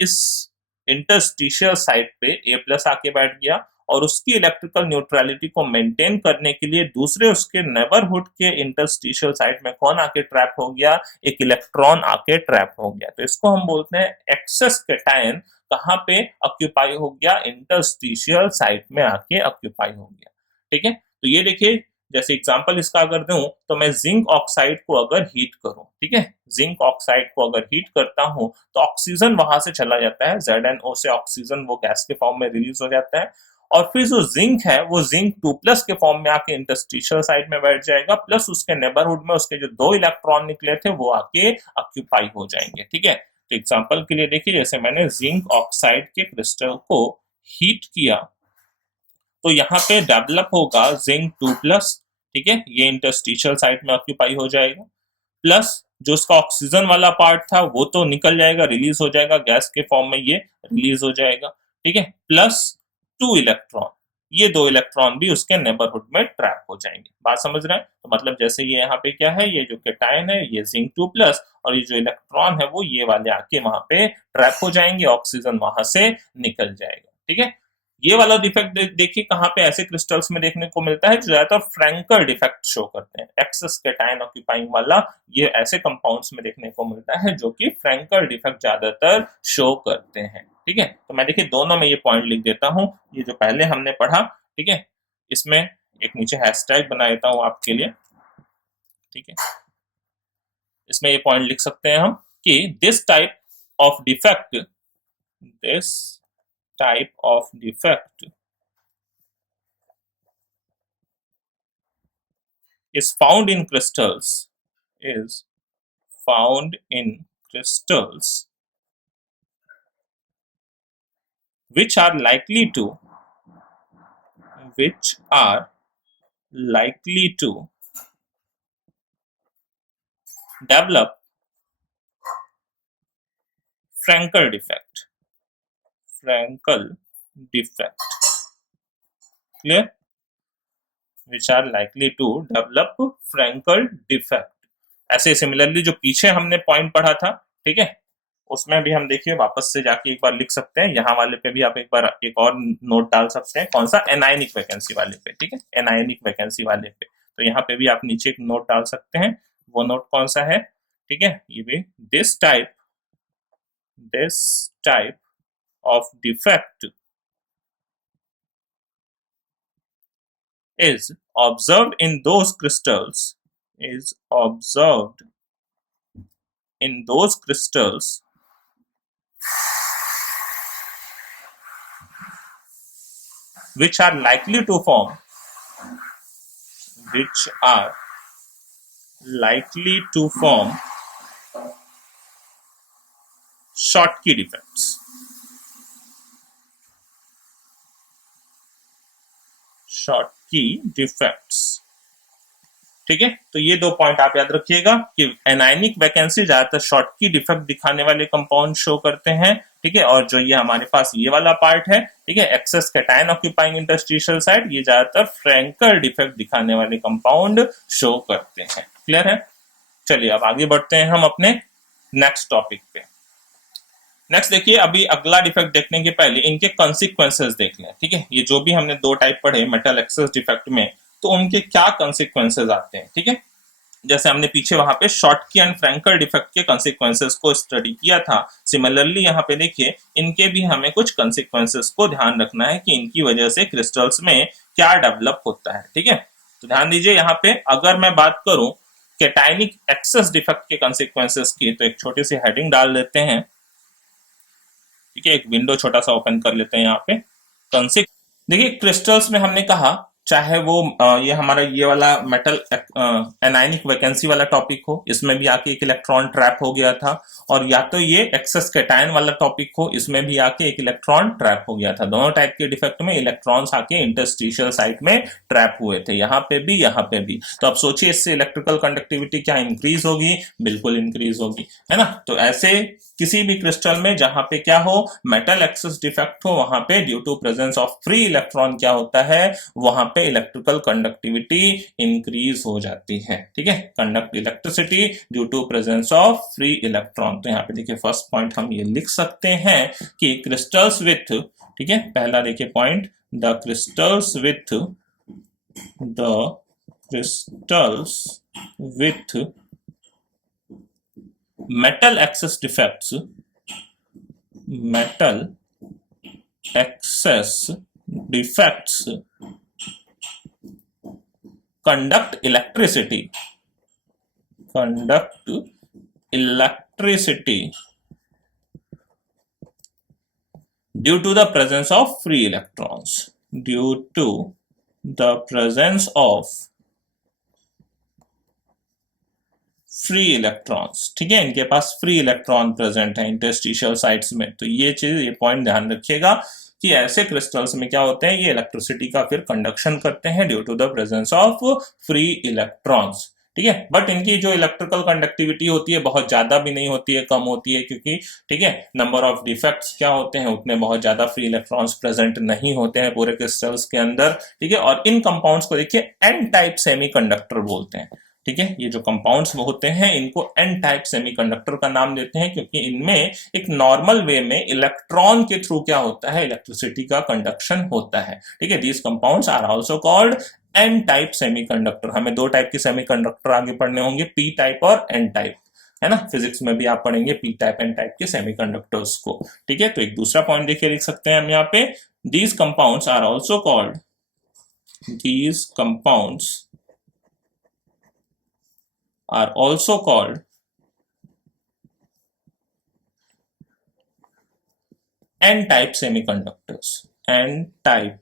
इस इंटरस्टिशियल साइट पे A प्लस आके बैठ गया, और उसकी इलेक्ट्रिकल न्यूट्रलिटी को मेंटेन करने के लिए दूसरे उसके नेबरहुड के इंटरस्टिशियल साइट में कौन आके ट्रैप हो गया, एक इलेक्ट्रॉन आके ट्रैप हो गया। तो इसको हम बोलते हैं एक्सेस कैटायन कहां पे ऑक्यूपाई हो गया, इंटरस्टिशियल साइट में आके ऑक्यूपाई हो गया। ठीक है, तो ये देखिए जैसे एग्जांपल इसका अगर दूं तो मैं जिंक ऑक्साइड को अगर हीट करूं, ठीक है, जिंक ऑक्साइड को अगर हीट करता हूं तो ऑक्सीजन वहां से चला जाता है, ZnO से ऑक्सीजन वो गैस के फॉर्म में रिलीज हो जाता है, और फिर जो जिंक है वो जिंक 2 प्लस के फॉर्म में आके इंटरस्टिशियल साइड में बैठ जाएगा, प्लस उसके नेबरहुड में उसके जो 2 इलेक्ट्रॉन निकले थे वो आके ऑक्यूपाई हो जाएंगे। ठीक है, तो एग्जाम्पल के लिए देखिए जैसे मैंने जिंक ऑक्साइड के क्रिस्टल को हीट किया तो यहाँ पे डेवलप होगा जिंक 2 प्लस, ठीक है, ये इंटरस्टिशियल साइट में ऑक्यूपाई हो जाएगा, प्लस जो उसका ऑक्सीजन वाला पार्ट था वो तो निकल जाएगा, रिलीज हो जाएगा गैस के फॉर्म में, ये रिलीज हो जाएगा, ठीक है, प्लस 2 इलेक्ट्रॉन, ये 2 इलेक्ट्रॉन भी उसके नेबरहुड में ट्रैप हो जाएंगे। बात समझ रहे हैं? तो मतलब जैसे ये यहाँ पे क्या है, ये जो कैटायन है ये जिंक 2 प्लस, और ये जो इलेक्ट्रॉन है वो ये वाले आके वहां पे ट्रैप हो जाएंगे, ऑक्सीजन वहां से निकल जाएगा। ठीक है, ये वाला डिफेक्ट देखिए कहाँ पे ऐसे क्रिस्टल्स में देखने को मिलता है जो ज्यादातर फ्रैंकल डिफेक्ट शो करते हैं। एक्सेस कैटायन ऑक्यूपाइंग वाला ये ऐसे कंपाउंड्स में देखने को मिलता है जो कि फ्रैंकल डिफेक्ट ज्यादातर शो करते हैं। ठीक है, तो मैं देखिए दोनों में ये पॉइंट लिख देता हूं। ये जो पहले हमने पढ़ा, ठीक है, इसमें एक नीचे हैशटैग बना देता हूं आपके लिए। ठीक है, इसमें ये पॉइंट लिख सकते हैं हम कि this type of defect is found in crystals which are likely to develop Frankel defect. Clear? Which are likely to develop Frankel defect. ऐसे सिमिलरली जो पीछे हमने पॉइंट पढ़ा था, ठीक है, उसमें भी हम देखिए वापस से जाके एक बार लिख सकते हैं। यहाँ वाले पे भी आप एक बार एक और नोट डाल सकते हैं। कौन सा? एनायनिक वैकेंसी वाले पे। ठीक है, एनायनिक वैकेंसी वाले पे तो यहाँ पे भी आप नीचे एक नोट डाल सकते हैं। वो नोट कौन सा है? ठीक है, ये भी this type of defect is observed in those crystals which are likely to form Schottky defects. Schottky defects. ठीक है, तो ये दो पॉइंट आप याद रखिएगा कि एनायनिक वैकेंसी ज्यादातर शॉर्टकी डिफेक्ट दिखाने वाले कंपाउंड शो करते हैं। ठीक है, और जो ये हमारे पास ये वाला पार्ट है, ठीक है, excess cation occupying interstitial site, ये ज्यादातर फ्रैंकल डिफेक्ट दिखाने वाले कंपाउंड शो करते हैं। क्लियर है? चलिए अब आगे बढ़ते हैं हम अपने नेक्स्ट टॉपिक पे। नेक्स्ट देखिए, अभी अगला डिफेक्ट देखने के पहले इनके कॉन्सिक्वेंसेस देख लें। ठीक है, ये जो भी हमने दो टाइप पढ़े मेटल एक्सेस डिफेक्ट में, तो उनके क्या कॉन्सिक्वेंसेस आते हैं। ठीक है, जैसे हमने पीछे वहां पे शॉर्टकी एंड फ्रैंकल डिफेक्ट के कॉन्सिक्वेंसेस को स्टडी किया था, सिमिलरली यहाँ पे देखिए इनके भी हमें कुछ कॉन्सिक्वेंसेस को ध्यान रखना है कि इनकी वजह से क्रिस्टल्स में क्या डेवलप होता है। ठीक है, तो ध्यान दीजिए यहाँ पे अगर मैं बात करूं कैटायनिक एक्सेस डिफेक्ट के कॉन्सिक्वेंसेस की, तो एक छोटी सी हेडिंग डाल देते हैं। ठीक है, एक विंडो छोटा सा ओपन कर लेते हैं यहाँ पे। देखिए क्रिस्टल्स में हमने कहा चाहे वो ये हमारा ये वाला मेटल एनायनिक वैकेंसी वाला टॉपिक हो, इसमें भी आके एक इलेक्ट्रॉन ट्रैप हो गया था, और या तो ये एक्सेस कैटायन वाला टॉपिक हो, इसमें भी आके एक इलेक्ट्रॉन ट्रैप हो गया था। दोनों टाइप के डिफेक्ट में इलेक्ट्रॉन्स आके इंटरस्टिशियल साइट में ट्रैप हुए थे, यहाँ पे भी यहाँ पे भी। तो अब सोचिए इससे इलेक्ट्रिकल कंडक्टिविटी क्या इंक्रीज होगी? बिल्कुल इंक्रीज होगी, है ना। तो ऐसे किसी भी क्रिस्टल में जहां पे क्या हो, मेटल एक्सेस डिफेक्ट हो, वहां पे due to presence of free electron क्या होता है, वहां पे इलेक्ट्रिकल कंडक्टिविटी इंक्रीज हो जाती है। ठीक है, conduct electricity due to presence of free electron. तो यहाँ पे देखिए फर्स्ट पॉइंट हम ये लिख सकते हैं कि क्रिस्टल्स विथ, ठीक है, पहला देखिए point, the crystals with metal excess defects conduct electricity due to the presence of free electrons, free electrons. ठीक है, इनके पास फ्री इलेक्ट्रॉन प्रेजेंट है इंटरस्टिशियल साइट्स में। तो ये चीज, ये पॉइंट ध्यान रखिएगा कि ऐसे क्रिस्टल्स में क्या होते हैं, ये इलेक्ट्रिसिटी का फिर कंडक्शन करते हैं due to the presence of free electrons. ठीक है, बट इनकी जो इलेक्ट्रिकल कंडक्टिविटी होती है बहुत ज्यादा भी नहीं होती है, कम होती है, क्योंकि ठीक है नंबर ऑफ डिफेक्ट्स क्या होते हैं, उतने बहुत ज्यादा फ्री इलेक्ट्रॉन्स प्रेजेंट नहीं होते हैं पूरे क्रिस्टल्स के अंदर। ठीक है, और इन कंपाउंड्स को देखिए एन टाइप सेमीकंडक्टर बोलते हैं। ठीक है, ये जो कंपाउंड्स वो होते हैं इनको एन टाइप सेमीकंडक्टर का नाम देते हैं, क्योंकि इनमें एक नॉर्मल वे में इलेक्ट्रॉन के थ्रू क्या होता है, इलेक्ट्रिसिटी का कंडक्शन होता है। ठीक है, these compounds are also called N type semiconductor. हमें दो टाइप के सेमीकंडक्टर आगे पढ़ने होंगे, पी टाइप और एन टाइप, है ना। फिजिक्स में भी आप पढ़ेंगे पी टाइप एन टाइप के सेमीकंडक्टर्स को। ठीक है, तो एक दूसरा पॉइंट देखिए, लिख सकते हैं हम यहाँ पे, these compounds are also called, these compounds are also called n-type semiconductors. n-type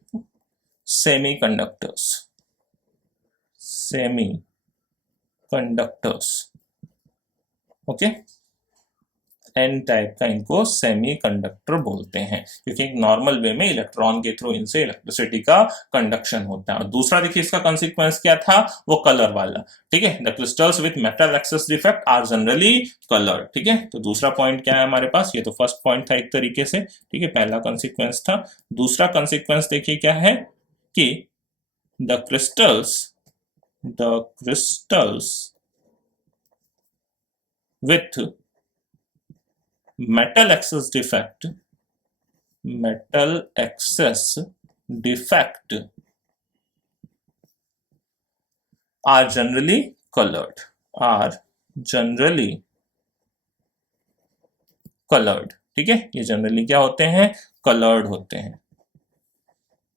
semiconductors. Semiconductors. Okay, N type का इनको सेमीकंडक्टर बोलते हैं, क्योंकि एक नॉर्मल वे में इलेक्ट्रॉन के थ्रू इनसे इलेक्ट्रिसिटी का कंडक्शन होता है। और दूसरा देखिए इसका कंसिक्वेंस क्या था, वो कलर वाला। ठीक है, the crystals with metal excess defect are generally coloured. ठीक है, तो दूसरा पॉइंट क्या है हमारे पास, ये तो फर्स्ट पॉइंट था एक तरीके से। ठीक है, पहला कंसिक्वेंस था। दूसरा कंसिक्वेंस देखिए क्या है कि the crystals with metal access defect are generally colored, ठीक है, ये जनरली क्या होते हैं, कलर्ड होते हैं।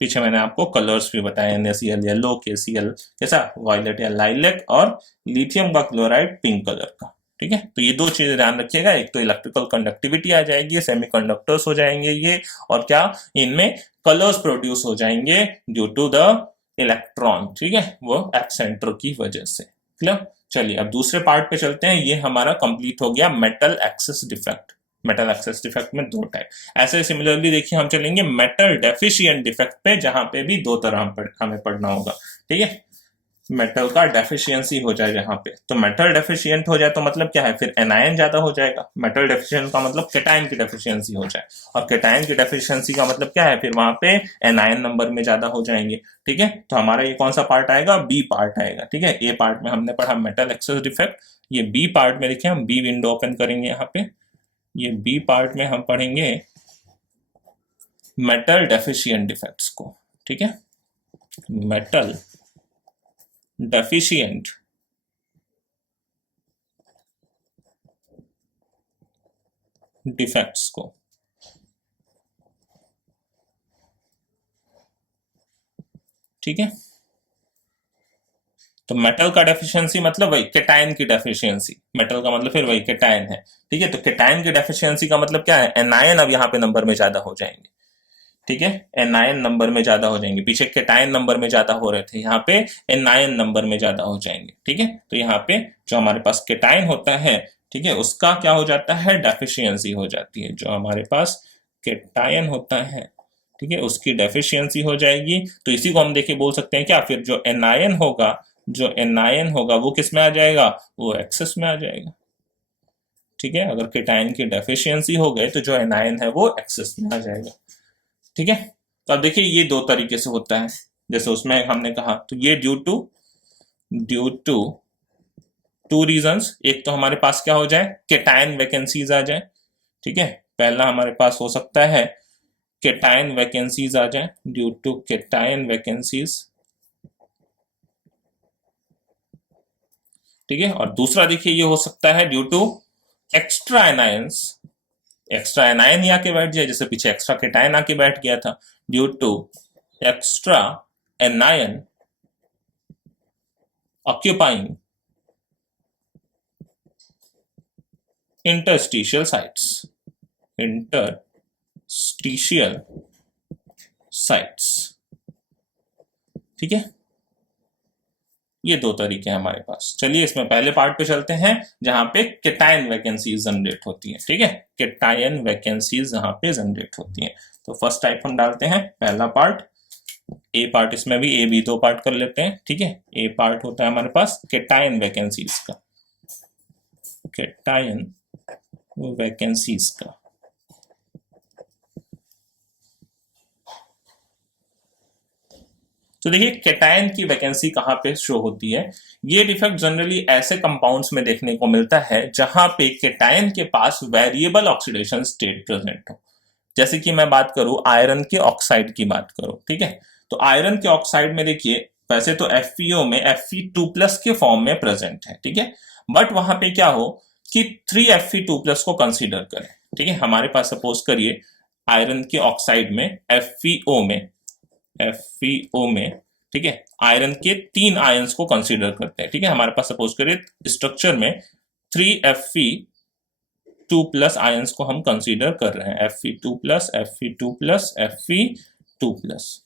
पीछे मैंने आपको कलर्स भी बताए, NaCl येलो, KCl कैसा वायलेट या लाइलेक, और लिथियम का क्लोराइड पिंक कलर का। ठीक है, तो ये दो चीजें ध्यान रखिएगा, एक तो इलेक्ट्रिकल कंडक्टिविटी आ जाएगी, सेमीकंडक्टर्स हो जाएंगे ये, और क्या इनमें कलर्स प्रोड्यूस हो जाएंगे ड्यू टू द इलेक्ट्रॉन। ठीक है, वो एप्सेंटर की वजह से। क्लियर, चलिए अब दूसरे पार्ट पे चलते हैं। ये हमारा कंप्लीट हो गया metal excess defect. Metal excess defect में दो टाइप, ऐसे सिमिलरली देखिए हम चलेंगे मेटल डेफिशिएंट डिफेक्ट पे, जहां पे भी दो तरह हमें पढ़ना होगा। ठीक है, मेटल का डेफिशिएंसी हो जाए जहां पे, तो मेटल डेफिशिएंट हो जाए तो मतलब क्या है, फिर एनायन ज्यादा हो जाएगा। मेटल डेफिशिएंट का मतलब केटायन की डेफिशिएंसी हो जाए, और केटायन की डेफिशिएंसी का मतलब क्या है, फिर वहां पे एनायन नंबर में ज्यादा हो जाएंगे। ठीक है, तो हमारा ये कौन सा पार्ट आएगा, बी पार्ट आएगा। ठीक है, ए पार्ट में हमने पढ़ा मेटल एक्सेस डिफेक्ट, ये बी पार्ट में देखिए हम बी विंडो ओपन करेंगे यहाँ पे, ये बी पार्ट में हम पढ़ेंगे मेटल डेफिशिएंट डिफेक्ट्स को। ठीक है, मेटल डेफिशिएंट डिफेक्ट्स को। ठीक है, तो मेटल का डेफिशिएंसी मतलब वही केटायन की डेफिशिएंसी, मेटल का मतलब फिर वही केटायन है। ठीक है, तो केटायन की डेफिशिएंसी का मतलब क्या है, एनायन अब यहाँ पे नंबर में ज्यादा हो जाएंगे। ठीक है, एनायन नंबर में ज्यादा हो जाएंगे, पीछे केटायन नंबर में ज्यादा हो रहे थे, यहाँ पे एनायन नंबर में ज्यादा हो जाएंगे। ठीक है, तो यहाँ पे जो हमारे पास केटायन होता है, ठीक है, उसका क्या हो जाता है, डेफिशिएंसी हो जाती है। जो हमारे पास केटायन होता है, ठीक है, उसकी डेफिशिएंसी हो जाएगी। तो इसी को हम देखिए बोल सकते हैं क्या, फिर जो एनायन होगा वो किस में आ जाएगा, वो एक्सेस में आ जाएगा। ठीक है, अगर केटायन की डेफिशिएंसी हो गए तो जो एनायन है वो एक्सेस में आ जाएगा। ठीक है, तो अब देखिए ये दो तरीके से होता है, जैसे उसमें हमने कहा, तो ये ड्यू टू टू रीजंस। एक तो हमारे पास क्या हो जाए, केटायन वैकेंसीज आ जाए। ठीक है, पहला हमारे पास हो सकता है केटायन वैकेंसीज आ जाए, ड्यू टू केटायन वैकेंसीज। ठीक है, और दूसरा देखिए ये हो सकता है due to extra anions. Extra anion ही आके बैठ जाए, जैसे पीछे एक्स्ट्रा केटायन आके बैठ गया था, due to extra anion occupying interstitial sites. ठीक है, ये दो तरीके हैं हमारे पास। चलिए इसमें पहले पार्ट पे चलते हैं, जहां पे केटायन वैकेंसीज जनरेट होती हैं। ठीक है, केटायन वैकेंसीज जहां पे जनरेट होती हैं। तो फर्स्ट टाइप हम डालते हैं, पहला पार्ट ए पार्ट, इसमें भी ए बी दो पार्ट कर लेते हैं। ठीक है, ए पार्ट होता है हमारे पास केटायन वैकेंसीज का, केटायन वैकेंसीज का। तो देखिए केटायन की वैकेंसी कहाँ पे शो होती है। ये डिफेक्ट जनरली ऐसे कंपाउंड्स में देखने को मिलता है जहां पे केटायन के पास वेरिएबल ऑक्सीडेशन स्टेट प्रेजेंट हो। जैसे कि मैं बात करूं आयरन के ऑक्साइड की बात करूं, ठीक है। तो आयरन के ऑक्साइड में देखिए वैसे तो FeO में Fe2+ के फॉर्म में प्रेजेंट है, ठीक है। बट वहां पे क्या हो कि 3Fe2+ को कंसीडर करें, ठीक है। हमारे पास सपोज करिए आयरन के ऑक्साइड में FeO में, ठीक है, आयरन के 3 आयंस को कंसीडर करते हैं, ठीक है। हमारे पास सपोज करिए स्ट्रक्चर में 3Fe2+ आयंस को हम कंसीडर कर रहे हैं, Fe2+, Fe2+, Fe2+।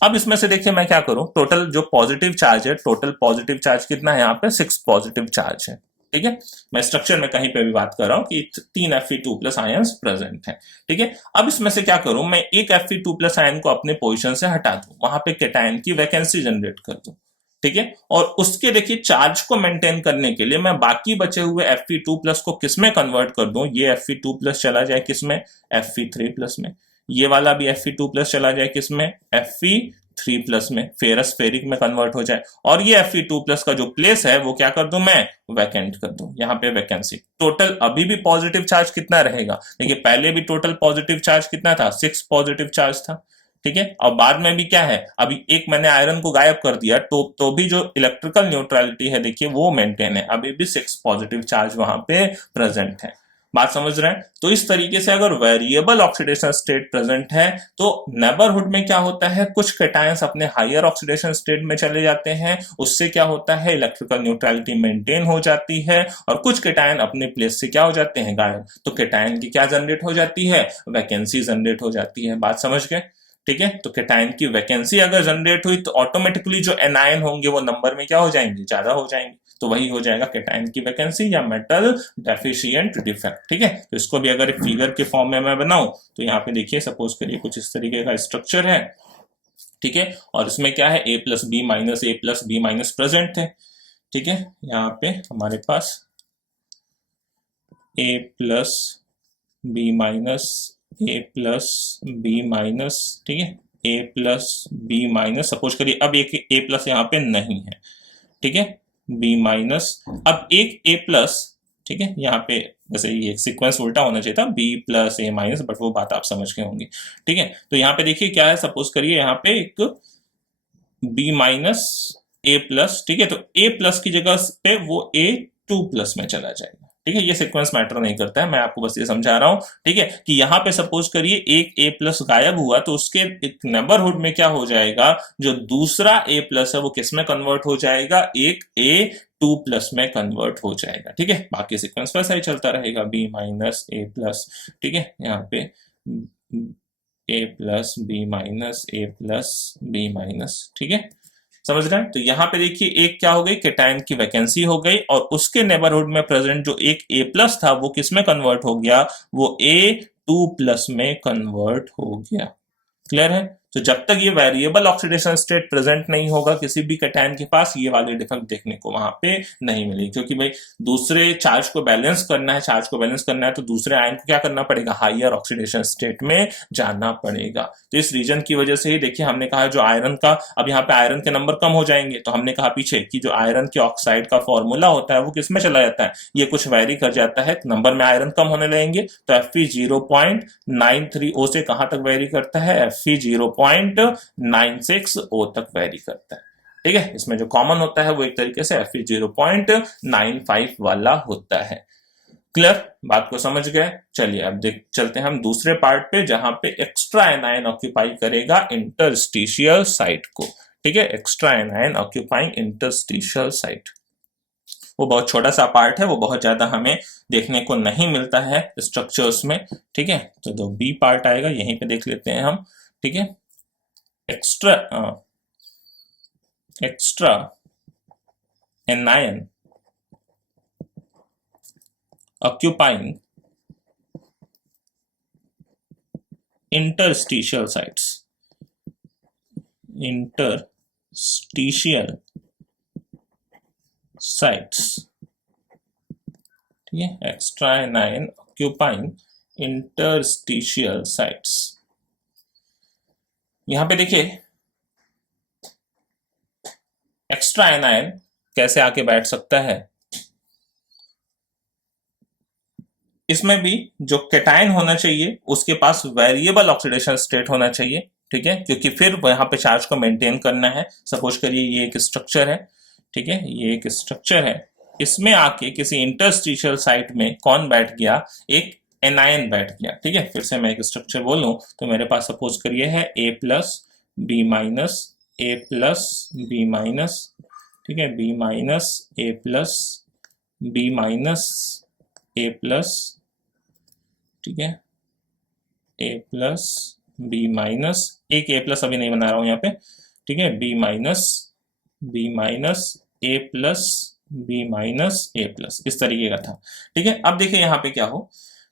अब इसमें से देखिए मैं क्या करूं, टोटल जो पॉजिटिव चार्ज है, टोटल पॉजिटिव चार्ज कितना है यहाँ पे, 6 पॉजिटिव चार्ज है, ठीक है। मैं स्ट्रक्चर में कहीं पे भी बात कर रहा हूं कि 3 Fe2+ आयंस प्रेजेंट है, ठीक है। अब इसमें से क्या करूं, मैं एक Fe2+ आयन को अपने पोजीशन से हटा दूं, वहां पे केटायन की वैकेंसी जनरेट कर दूं, ठीक है। और उसके देखिए चार्ज को मेंटेन करने के लिए मैं बाकी बचे हुए Fe2+ को किस में कन्वर्ट कर दूं, ये Fe2+ चला जाए किसमें, Fe3+ में, ये वाला भी Fe2+ चला जाए किसमें, Fe3+ में, फेरस फेरिक में कन्वर्ट हो जाए, और ये Fe2+ का जो प्लेस है वो क्या कर दूं मैं, वैकेंट कर दूं, यहाँ पे वैकेंसी। टोटल अभी भी पॉजिटिव चार्ज कितना रहेगा, देखिए पहले भी टोटल पॉजिटिव चार्ज कितना था, 6 पॉजिटिव चार्ज था, ठीक है। और बाद में भी क्या है, अभी एक मैंने आयरन को गायब कर दिया तो भी जो इलेक्ट्रिकल न्यूट्रलिटी है देखिए वो मेंटेन है, अभी भी 6 पॉजिटिव चार्ज वहां पे प्रेजेंट है। बात समझ रहे हैं। तो इस तरीके से अगर वेरिएबल ऑक्सीडेशन स्टेट प्रेजेंट है तो नेबरहुड में क्या होता है, कुछ केटायंस अपने हायर ऑक्सीडेशन स्टेट में चले जाते हैं, उससे क्या होता है, इलेक्ट्रिकल न्यूट्रलिटी मेंटेन हो जाती है, और कुछ केटायन अपने प्लेस से क्या हो जाते हैं, गायब। तो केटायन की क्या जनरेट हो जाती है, वैकेंसी जनरेट हो जाती है। बात समझ गए, ठीक है। तो केटायन की वैकेंसी अगर जनरेट हुई तो ऑटोमेटिकली जो एनायन होंगे वो नंबर में क्या हो जाएंगे, ज्यादा हो जाएंगे, तो वही हो जाएगा केटायन की वैकेंसी या मेटल डेफिशिएंट डिफेक्ट, ठीक है। तो इसको भी अगर फिगर के फॉर्म में मैं बनाऊं तो यहाँ पे देखिए सपोज करिए कुछ इस तरीके का स्ट्रक्चर है, ठीक है। और इसमें क्या है, A+B-A+B- प्रेजेंट है, ठीक है। यहाँ पे हमारे पास A+B-A+B-, ठीक है, A+B-, सपोज करिए अब एक A+ यहाँ पे नहीं है, ठीक है, B-, अब एक A+, ठीक है, यहाँ पे वैसे ये सीक्वेंस उल्टा होना चाहिए था, B+A-, बट वो बात आप समझ गए होंगे, ठीक है। तो यहाँ पे देखिए क्या है, सपोज करिए यहाँ पे एक B-, A+, ठीक है, तो A+ की जगह पे वो A2+ में चला जाएगा, ठीक है। ये सीक्वेंस मैटर नहीं करता है, मैं आपको बस ये समझा रहा हूं, ठीक है, कि यहाँ पे सपोज करिए एक A+ गायब हुआ तो उसके एक नेबरहुड में क्या हो जाएगा, जो दूसरा A+ है वो किस में कन्वर्ट हो जाएगा, एक A2+ में कन्वर्ट हो जाएगा, ठीक है। बाकी सीक्वेंस वैसा ही चलता रहेगा, B-, A+, ठीक है, यहाँ पे A+B-, A+B-, ठीक है, समझ रहे हैं। तो यहाँ पे देखिए एक क्या हो गई, केटायन की वैकेंसी हो गई, और उसके नेबरहुड में प्रेजेंट जो एक A+ था वो किस में कन्वर्ट हो गया, वो A2+ में कन्वर्ट हो गया। क्लियर है। तो जब तक ये वेरिएबल ऑक्सीडेशन स्टेट प्रेजेंट नहीं होगा किसी भी केटायन के पास, ये वाले डिफेक्ट देखने को वहां पे नहीं मिलेगी, क्योंकि भाई दूसरे चार्ज को बैलेंस करना है, चार्ज को बैलेंस करना है तो दूसरे आयन को क्या करना पड़ेगा, हायर ऑक्सीडेशन स्टेट में जाना पड़ेगा। तो इस रीजन की वजह से ही देखिए हमने कहा जो आयरन का, अब यहाँ पे आयरन के नंबर कम हो जाएंगे, तो हमने कहा पीछे कि जो आयरन के ऑक्साइड का फॉर्मूला होता है वो किसमें चला जाता है, ये कुछ वेरी कर जाता है, नंबर में आयरन कम होने लगेंगे, तो Fe 0.93O से कहां तक वेरी करता है, Fe 0.96O तक वेरी करता है, ठीक है। इसमें जो कॉमन होता है वो एक तरीके से Fe 0.95 वाला होता है। क्लियर, बात को समझ गए। चलिए अब देख चलते हैं हम दूसरे पार्ट पे, जहां पे एक्स्ट्रा एनायन ऑक्यूपाई करेगा इंटरस्टिशियल साइट को, ठीक है, extra anion occupying interstitial site. वो बहुत छोटा सा पार्ट है, वो बहुत ज्यादा हमें देखने को नहीं मिलता है स्ट्रक्चर्स में, ठीक है। तो जो बी पार्ट आएगा यहीं पे देख लेते हैं हम, ठीक है। Extra anion occupying interstitial sites, interstitial sites, ठीक है, extra anion occupying interstitial sites. यहां पे देखिए एक्स्ट्रा एनायन कैसे आके बैठ सकता है। इसमें भी जो कैटायन होना चाहिए उसके पास वेरिएबल ऑक्सीडेशन स्टेट होना चाहिए, ठीक है, क्योंकि फिर वहां पे चार्ज को मेंटेन करना है। सपोज करिए ये एक स्ट्रक्चर है, ठीक है, ये एक स्ट्रक्चर है, इसमें आके किसी इंटरस्टिशियल साइट में कौन बैठ गया, एक एनायन बैठ गया, ठीक है। फिर से मैं एक स्ट्रक्चर बोलूं तो मेरे पास सपोज करिए है ए प्लस बी माइनस, ए प्लस बी माइनस, ठीक है, बी माइनस ए प्लस, बी माइनस ए प्लस, ठीक है, ए प्लस बी माइनस, एक ए प्लस अभी नहीं बना रहा हूं यहाँ पे, ठीक है, बी माइनस, बी माइनस ए प्लस, बी माइनस ए प्लस, इस तरीके का था, ठीक है। अब देखिए यहाँ पे क्या हो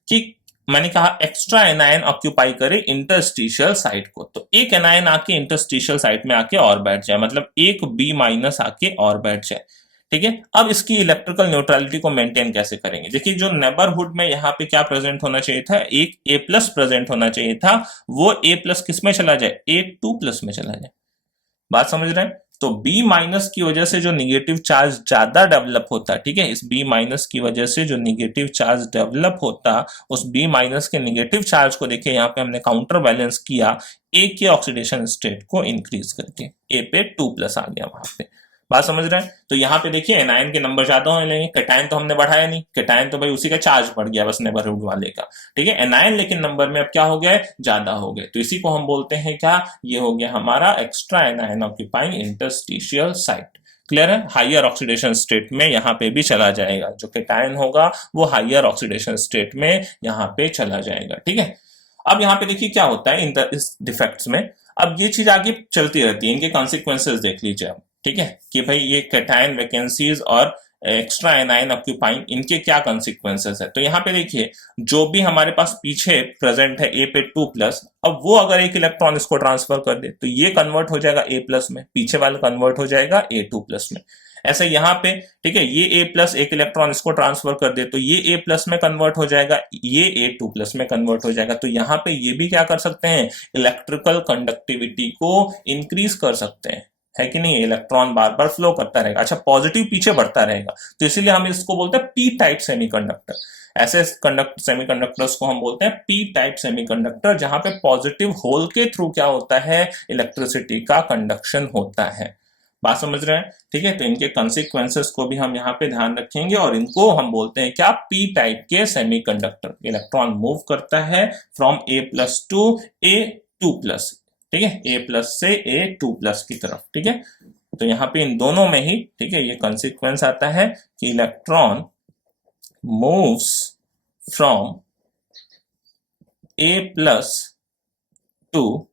कि मैंने कहा एक्स्ट्रा एनायन ऑक्यूपाई करे इंटरस्टिशियल साइट को, तो एक एनायन आके इंटरस्टिशियल साइट में आके और बैठ जाए, मतलब एक बी माइनस आके और बैठ जाए, ठीक है। अब इसकी इलेक्ट्रिकल न्यूट्रलिटी को मेंटेन कैसे करेंगे। देखिए जो नेबरहुड में यहाँ पे क्या प्रेजेंट होना चाहिए था, एक ए प्लस प्रेजेंट होना चाहिए था, वो ए प्लस किस में चला जाए, ए टू प्लस में चला जाए। बात समझ रहे हैं। तो B माइनस की वजह से जो निगेटिव चार्ज ज्यादा डेवलप होता, ठीक है, इस B माइनस की वजह से जो निगेटिव चार्ज डेवलप होता, उस B माइनस के निगेटिव चार्ज को देखिए यहाँ पे हमने काउंटर बैलेंस किया A के ऑक्सीडेशन स्टेट को इंक्रीज करके, A पे 2 प्लस आ गया वहां पे। बात समझ रहे हैं। तो यहाँ पे देखिए एनायन के नंबर ज्यादा होने लगे, कैटायन तो हमने बढ़ाया नहीं, कैटायन तो भाई उसी का चार्ज बढ़ गया बस नेबरहुड वाले का, ठीक है। एनायन लेकिन नंबर में अब क्या हो गया, ज्यादा हो गए, तो इसी को हम बोलते हैं क्या, ये हो गया हमारा extra anion occupying interstitial site. Clear है। हाइयर ऑक्सीडेशन स्टेट में यहाँ पे भी चला जाएगा, जो कैटायन होगा वो हाइयर ऑक्सीडेशन स्टेट में यहाँ पे चला जाएगा, ठीक है। अब यहाँ पे देखिए क्या होता है इस डिफेक्ट्स में, अब ये चीज आगे चलती रहती है, इनके कॉन्सिक्वेंसेज देख लीजिए आप, ठीक है, कि भाई ये कैटायन वैकेंसीज और एक्स्ट्रा एनायन ऑक्यूपाइंग इनके क्या कॉन्सिक्वेंसेस है। तो यहाँ पे देखिए जो भी हमारे पास पीछे प्रेजेंट है ए पे 2 प्लस, अब वो अगर एक इलेक्ट्रॉन इसको ट्रांसफर कर दे तो ये कन्वर्ट हो जाएगा ए प्लस में, पीछे वाला कन्वर्ट हो जाएगा ए 2 प्लस में। ऐसे यहाँ पे, ठीक है, ये ए प्लस एक इलेक्ट्रॉन इसको ट्रांसफर कर दे तो ये ए प्लस में कन्वर्ट हो जाएगा, ये ए 2 प्लस में कन्वर्ट हो जाएगा। तो यहाँ पे ये भी क्या कर सकते हैं, इलेक्ट्रिकल कंडक्टिविटी को इंक्रीज कर सकते हैं, है कि नहीं, इलेक्ट्रॉन बार बार फ्लो करता रहेगा। अच्छा पॉजिटिव पीछे बढ़ता रहेगा, तो इसीलिए हम इसको बोलते हैं पी टाइप सेमीकंडक्टर। ऐसे सेमीकंडक्टर्स को हम बोलते हैं पी टाइप सेमीकंडक्टर, जहां पे पॉजिटिव होल के थ्रू क्या होता है, इलेक्ट्रिसिटी का कंडक्शन होता है। बात समझ रहे हैं, ठीक है। तो इनके कंसिक्वेंसेस को भी हम यहाँ पे ध्यान रखेंगे और इनको हम बोलते हैं क्या, पी टाइप के सेमीकंडक्टर। इलेक्ट्रॉन मूव करता है from A plus two A 2 plus, ठीक है, ए प्लस से ए 2 प्लस की तरफ, ठीक है। तो यहाँ पे इन दोनों में ही, ठीक है, ये कंसिक्वेंस आता है कि electron moves from A plus two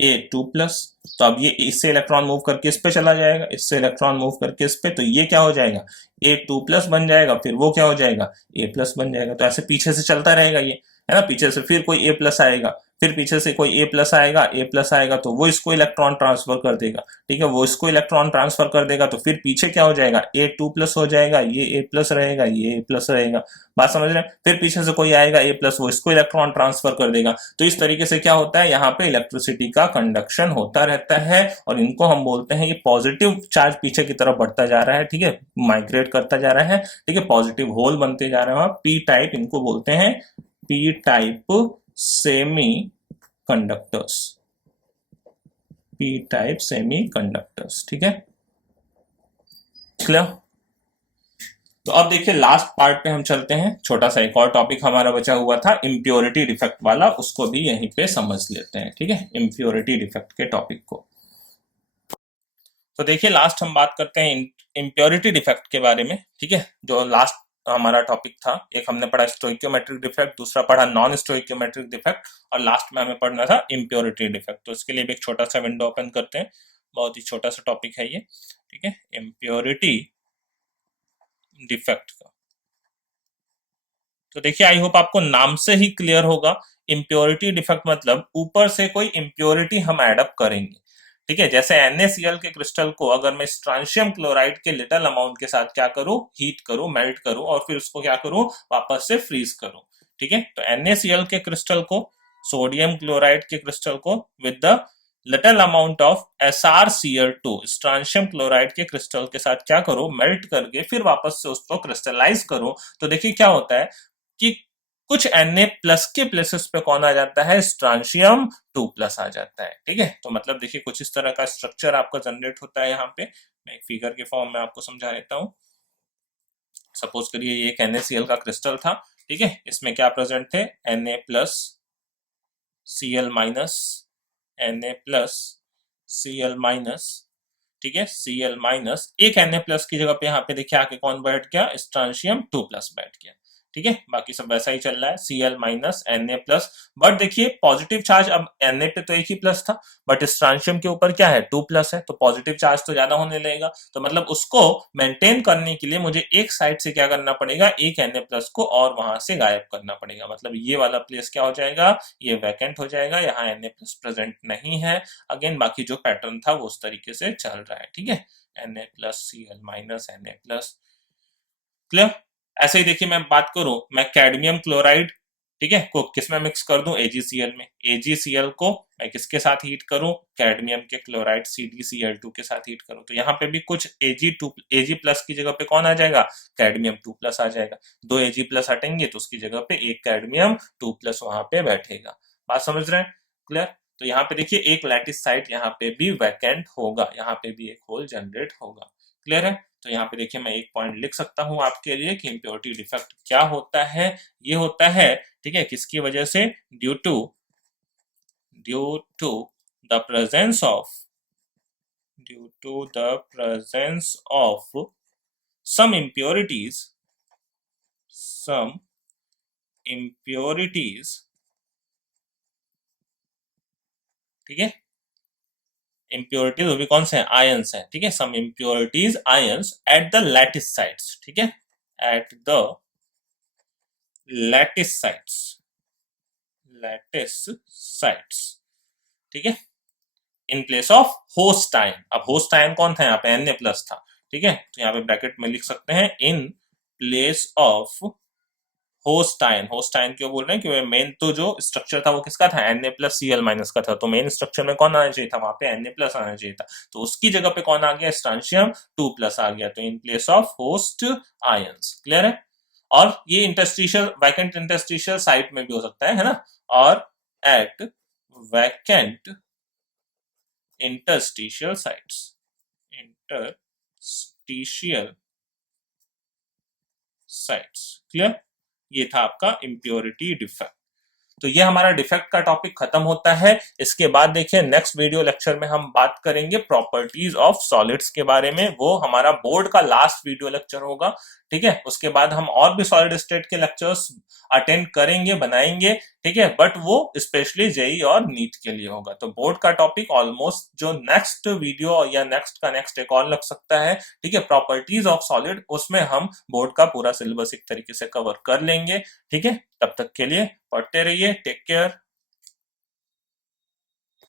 A 2 plus. तो अब ये इससे इलेक्ट्रॉन मूव करके इस पे चला जाएगा, इससे इलेक्ट्रॉन मूव करके इस पे, तो ये क्या हो जाएगा, ए 2 प्लस बन जाएगा, फिर वो क्या हो जाएगा, ए प्लस बन जाएगा। तो ऐसे पीछे से चलता रहेगा ये, है ना, पीछे से फिर कोई ए प्लस आएगा, फिर पीछे से कोई ए प्लस आएगा, ए प्लस आएगा तो वो इसको इलेक्ट्रॉन ट्रांसफर कर देगा, ठीक है, वो इसको इलेक्ट्रॉन ट्रांसफर कर देगा, तो फिर पीछे क्या हो जाएगा, ए 2 प्लस हो जाएगा, ये ए प्लस रहेगा, ये ए प्लस रहेगा। बात समझ रहे हैं। फिर पीछे से कोई आएगा ए प्लस, वो इसको इलेक्ट्रॉन ट्रांसफर कर देगा। तो इस तरीके से क्या होता है, यहाँ पे इलेक्ट्रिसिटी का कंडक्शन होता रहता है और इनको हम बोलते हैं, ये पॉजिटिव चार्ज पीछे की तरफ बढ़ता जा रहा है, ठीक है, माइग्रेट करता जा रहा है, ठीक है, पॉजिटिव होल बनते जा रहे हैं, पी टाइप इनको बोलते हैं, P type semi conductors, P type semi conductors, ठीक है, क्लियर। तो अब देखिए लास्ट पार्ट पे हम चलते हैं, छोटा सा एक और टॉपिक हमारा बचा हुआ था इम्प्योरिटी डिफेक्ट वाला, उसको भी यहीं पे समझ लेते हैं, ठीक है, इम्प्योरिटी डिफेक्ट के टॉपिक को। तो देखिए लास्ट हम बात करते हैं इम्प्योरिटी डिफेक्ट के बारे में, ठीक है, जो लास्ट हमारा टॉपिक था, एक हमने पढ़ा स्टोइकियोमेट्रिक डिफेक्ट, दूसरा पढ़ा नॉन स्टोइकियोमेट्रिक डिफेक्ट, और लास्ट में हमें पढ़ना था इम्प्योरिटी डिफेक्ट। तो इसके लिए भी एक छोटा सा विंडो ओपन करते हैं, बहुत ही छोटा सा टॉपिक है ये, ठीक है, इम्प्योरिटी डिफेक्ट का। तो देखिए आई होप आपको नाम से ही क्लियर होगा, इम्प्योरिटी डिफेक्ट मतलब ऊपर से कोई इम्प्योरिटी हम एडअप करेंगे, ठीक है। जैसे NaCl के क्रिस्टल को अगर मैं स्ट्रांशियम क्लोराइड के लिटिल अमाउंट के साथ क्या करूं, हीट करूं, मेल्ट करूं और फिर उसको क्या करूं, वापस से फ्रीज करूं, ठीक है। तो NaCl के क्रिस्टल को, सोडियम क्लोराइड के क्रिस्टल को with the little amount of SrCl2 स्ट्रांशियम chloride के क्रिस्टल के साथ क्या करो, मेल्ट करके फिर वापस से उसको क्रिस्टलाइज करो, तो देखिए क्या होता है कि कुछ Na प्लस के प्लेसेस पे कौन आ जाता है, स्ट्रांशियम 2 प्लस आ जाता है। ठीक है, तो मतलब देखिए कुछ इस तरह का स्ट्रक्चर आपका जनरेट होता है। यहाँ पे मैं एक फिगर के फॉर्म में आपको समझा देता हूँ। सपोज करिए ये एक NaCl का क्रिस्टल था। ठीक है, इसमें क्या प्रेजेंट थे, Na plus Cl minus, Na plus Cl minus. ठीक है, Cl माइनस, एक Na प्लस की जगह पे यहाँ पे देखिए आके कौन बैठ गया, स्ट्रांशियम 2 प्लस बैठ गया। ठीक है, बाकी सब वैसा ही चल रहा है, Cl minus Na plus. But देखिए पॉजिटिव चार्ज अब Na पे तो एक ही प्लस था, बट स्ट्रांशियम के ऊपर क्या है, 2 प्लस है, तो पॉजिटिव चार्ज तो ज्यादा होने लगेगा। तो मतलब उसको मेंटेन करने के लिए मुझे एक साइड से क्या करना पड़ेगा, एक Na प्लस को और वहां से गायब करना पड़ेगा। मतलब ये वाला प्लेस क्या हो जाएगा, ये वैकेंट हो जाएगा, यहाँ Na प्लस प्रेजेंट नहीं है। अगेन बाकी जो पैटर्न था वो उस तरीके से चल रहा है। ठीक है, Na plus Cl minus Na plus. Clear. ऐसे ही देखिए मैं बात करूं, मैं कैडमियम क्लोराइड, ठीक है, को किस में मिक्स कर दूं, AgCl में। AgCl को मैं किसके साथ हीट करूं, कैडमियम के क्लोराइड CdCl2 के साथ हीट करूं, तो यहाँ पे भी कुछ Ag प्लस की जगह पे कौन आ जाएगा, कैडमियम 2 प्लस आ जाएगा। दो Ag प्लस हटेंगे तो उसकी जगह पे एक कैडमियम 2 प्लस वहां पे बैठेगा। बात समझ रहे हैं, क्लियर। तो यहाँ पे देखिए एक लैटिस साइट यहाँ पे भी वैकेंट होगा, यहाँ पे भी एक होल जनरेट होगा। क्लियर है। तो यहाँ पे देखिए मैं एक पॉइंट लिख सकता हूं आपके लिए कि इम्प्योरिटी डिफेक्ट क्या होता है। ये होता है, ठीक है, किसकी वजह से, due to the presence of some impurities, ठीक है, इम्प्योरिटीज वो भी कौन से हैं, आयंस हैं। ठीक है, some impurities ions at the lattice sites. ठीक है, एट द लैटिस साइट्स। ठीक है, in place of host ion. अब होस्ट आयन कौन था, यहाँ पे Na प्लस था। ठीक है, तो यहाँ पे ब्रैकेट में लिख सकते हैं इन place of host ion. Host ion क्यों बोल रहे हैं, क्योंकि मेन तो जो स्ट्रक्चर था वो किसका था, Na प्लस Cl माइनस का था, तो मेन स्ट्रक्चर में कौन आना चाहिए था, वहां पे Na प्लस आना चाहिए था, तो उसकी जगह पे कौन आ गया, स्ट्रांशियम 2 प्लस आ गया, तो इन place of host ions. Clear है। और ये इंटरस्टिशियल, वैकेंट इंटरस्टिशियल साइट में भी हो सकता है ना, और at vacant interstitial sites, interstitial sites. Clear. ये था आपका इम्प्योरिटी डिफेक्ट। तो ये हमारा डिफेक्ट का टॉपिक खत्म होता है। इसके बाद देखिए नेक्स्ट वीडियो लेक्चर में हम बात करेंगे प्रॉपर्टीज ऑफ सॉलिड्स के बारे में। वो हमारा बोर्ड का लास्ट वीडियो लेक्चर होगा। ठीक है, उसके बाद हम और भी सॉलिड स्टेट के लेक्चर्स अटेंड करेंगे, बनाएंगे। ठीक है, बट वो स्पेशली जेई और नीट के लिए होगा। तो बोर्ड का टॉपिक ऑलमोस्ट जो नेक्स्ट वीडियो या नेक्स्ट का नेक्स्ट एक और लग सकता है। ठीक है, प्रॉपर्टीज ऑफ सॉलिड, उसमें हम बोर्ड का पूरा सिलेबस एक तरीके से कवर कर लेंगे। ठीक है, तब तक के लिए पढ़ते रहिए। Take care.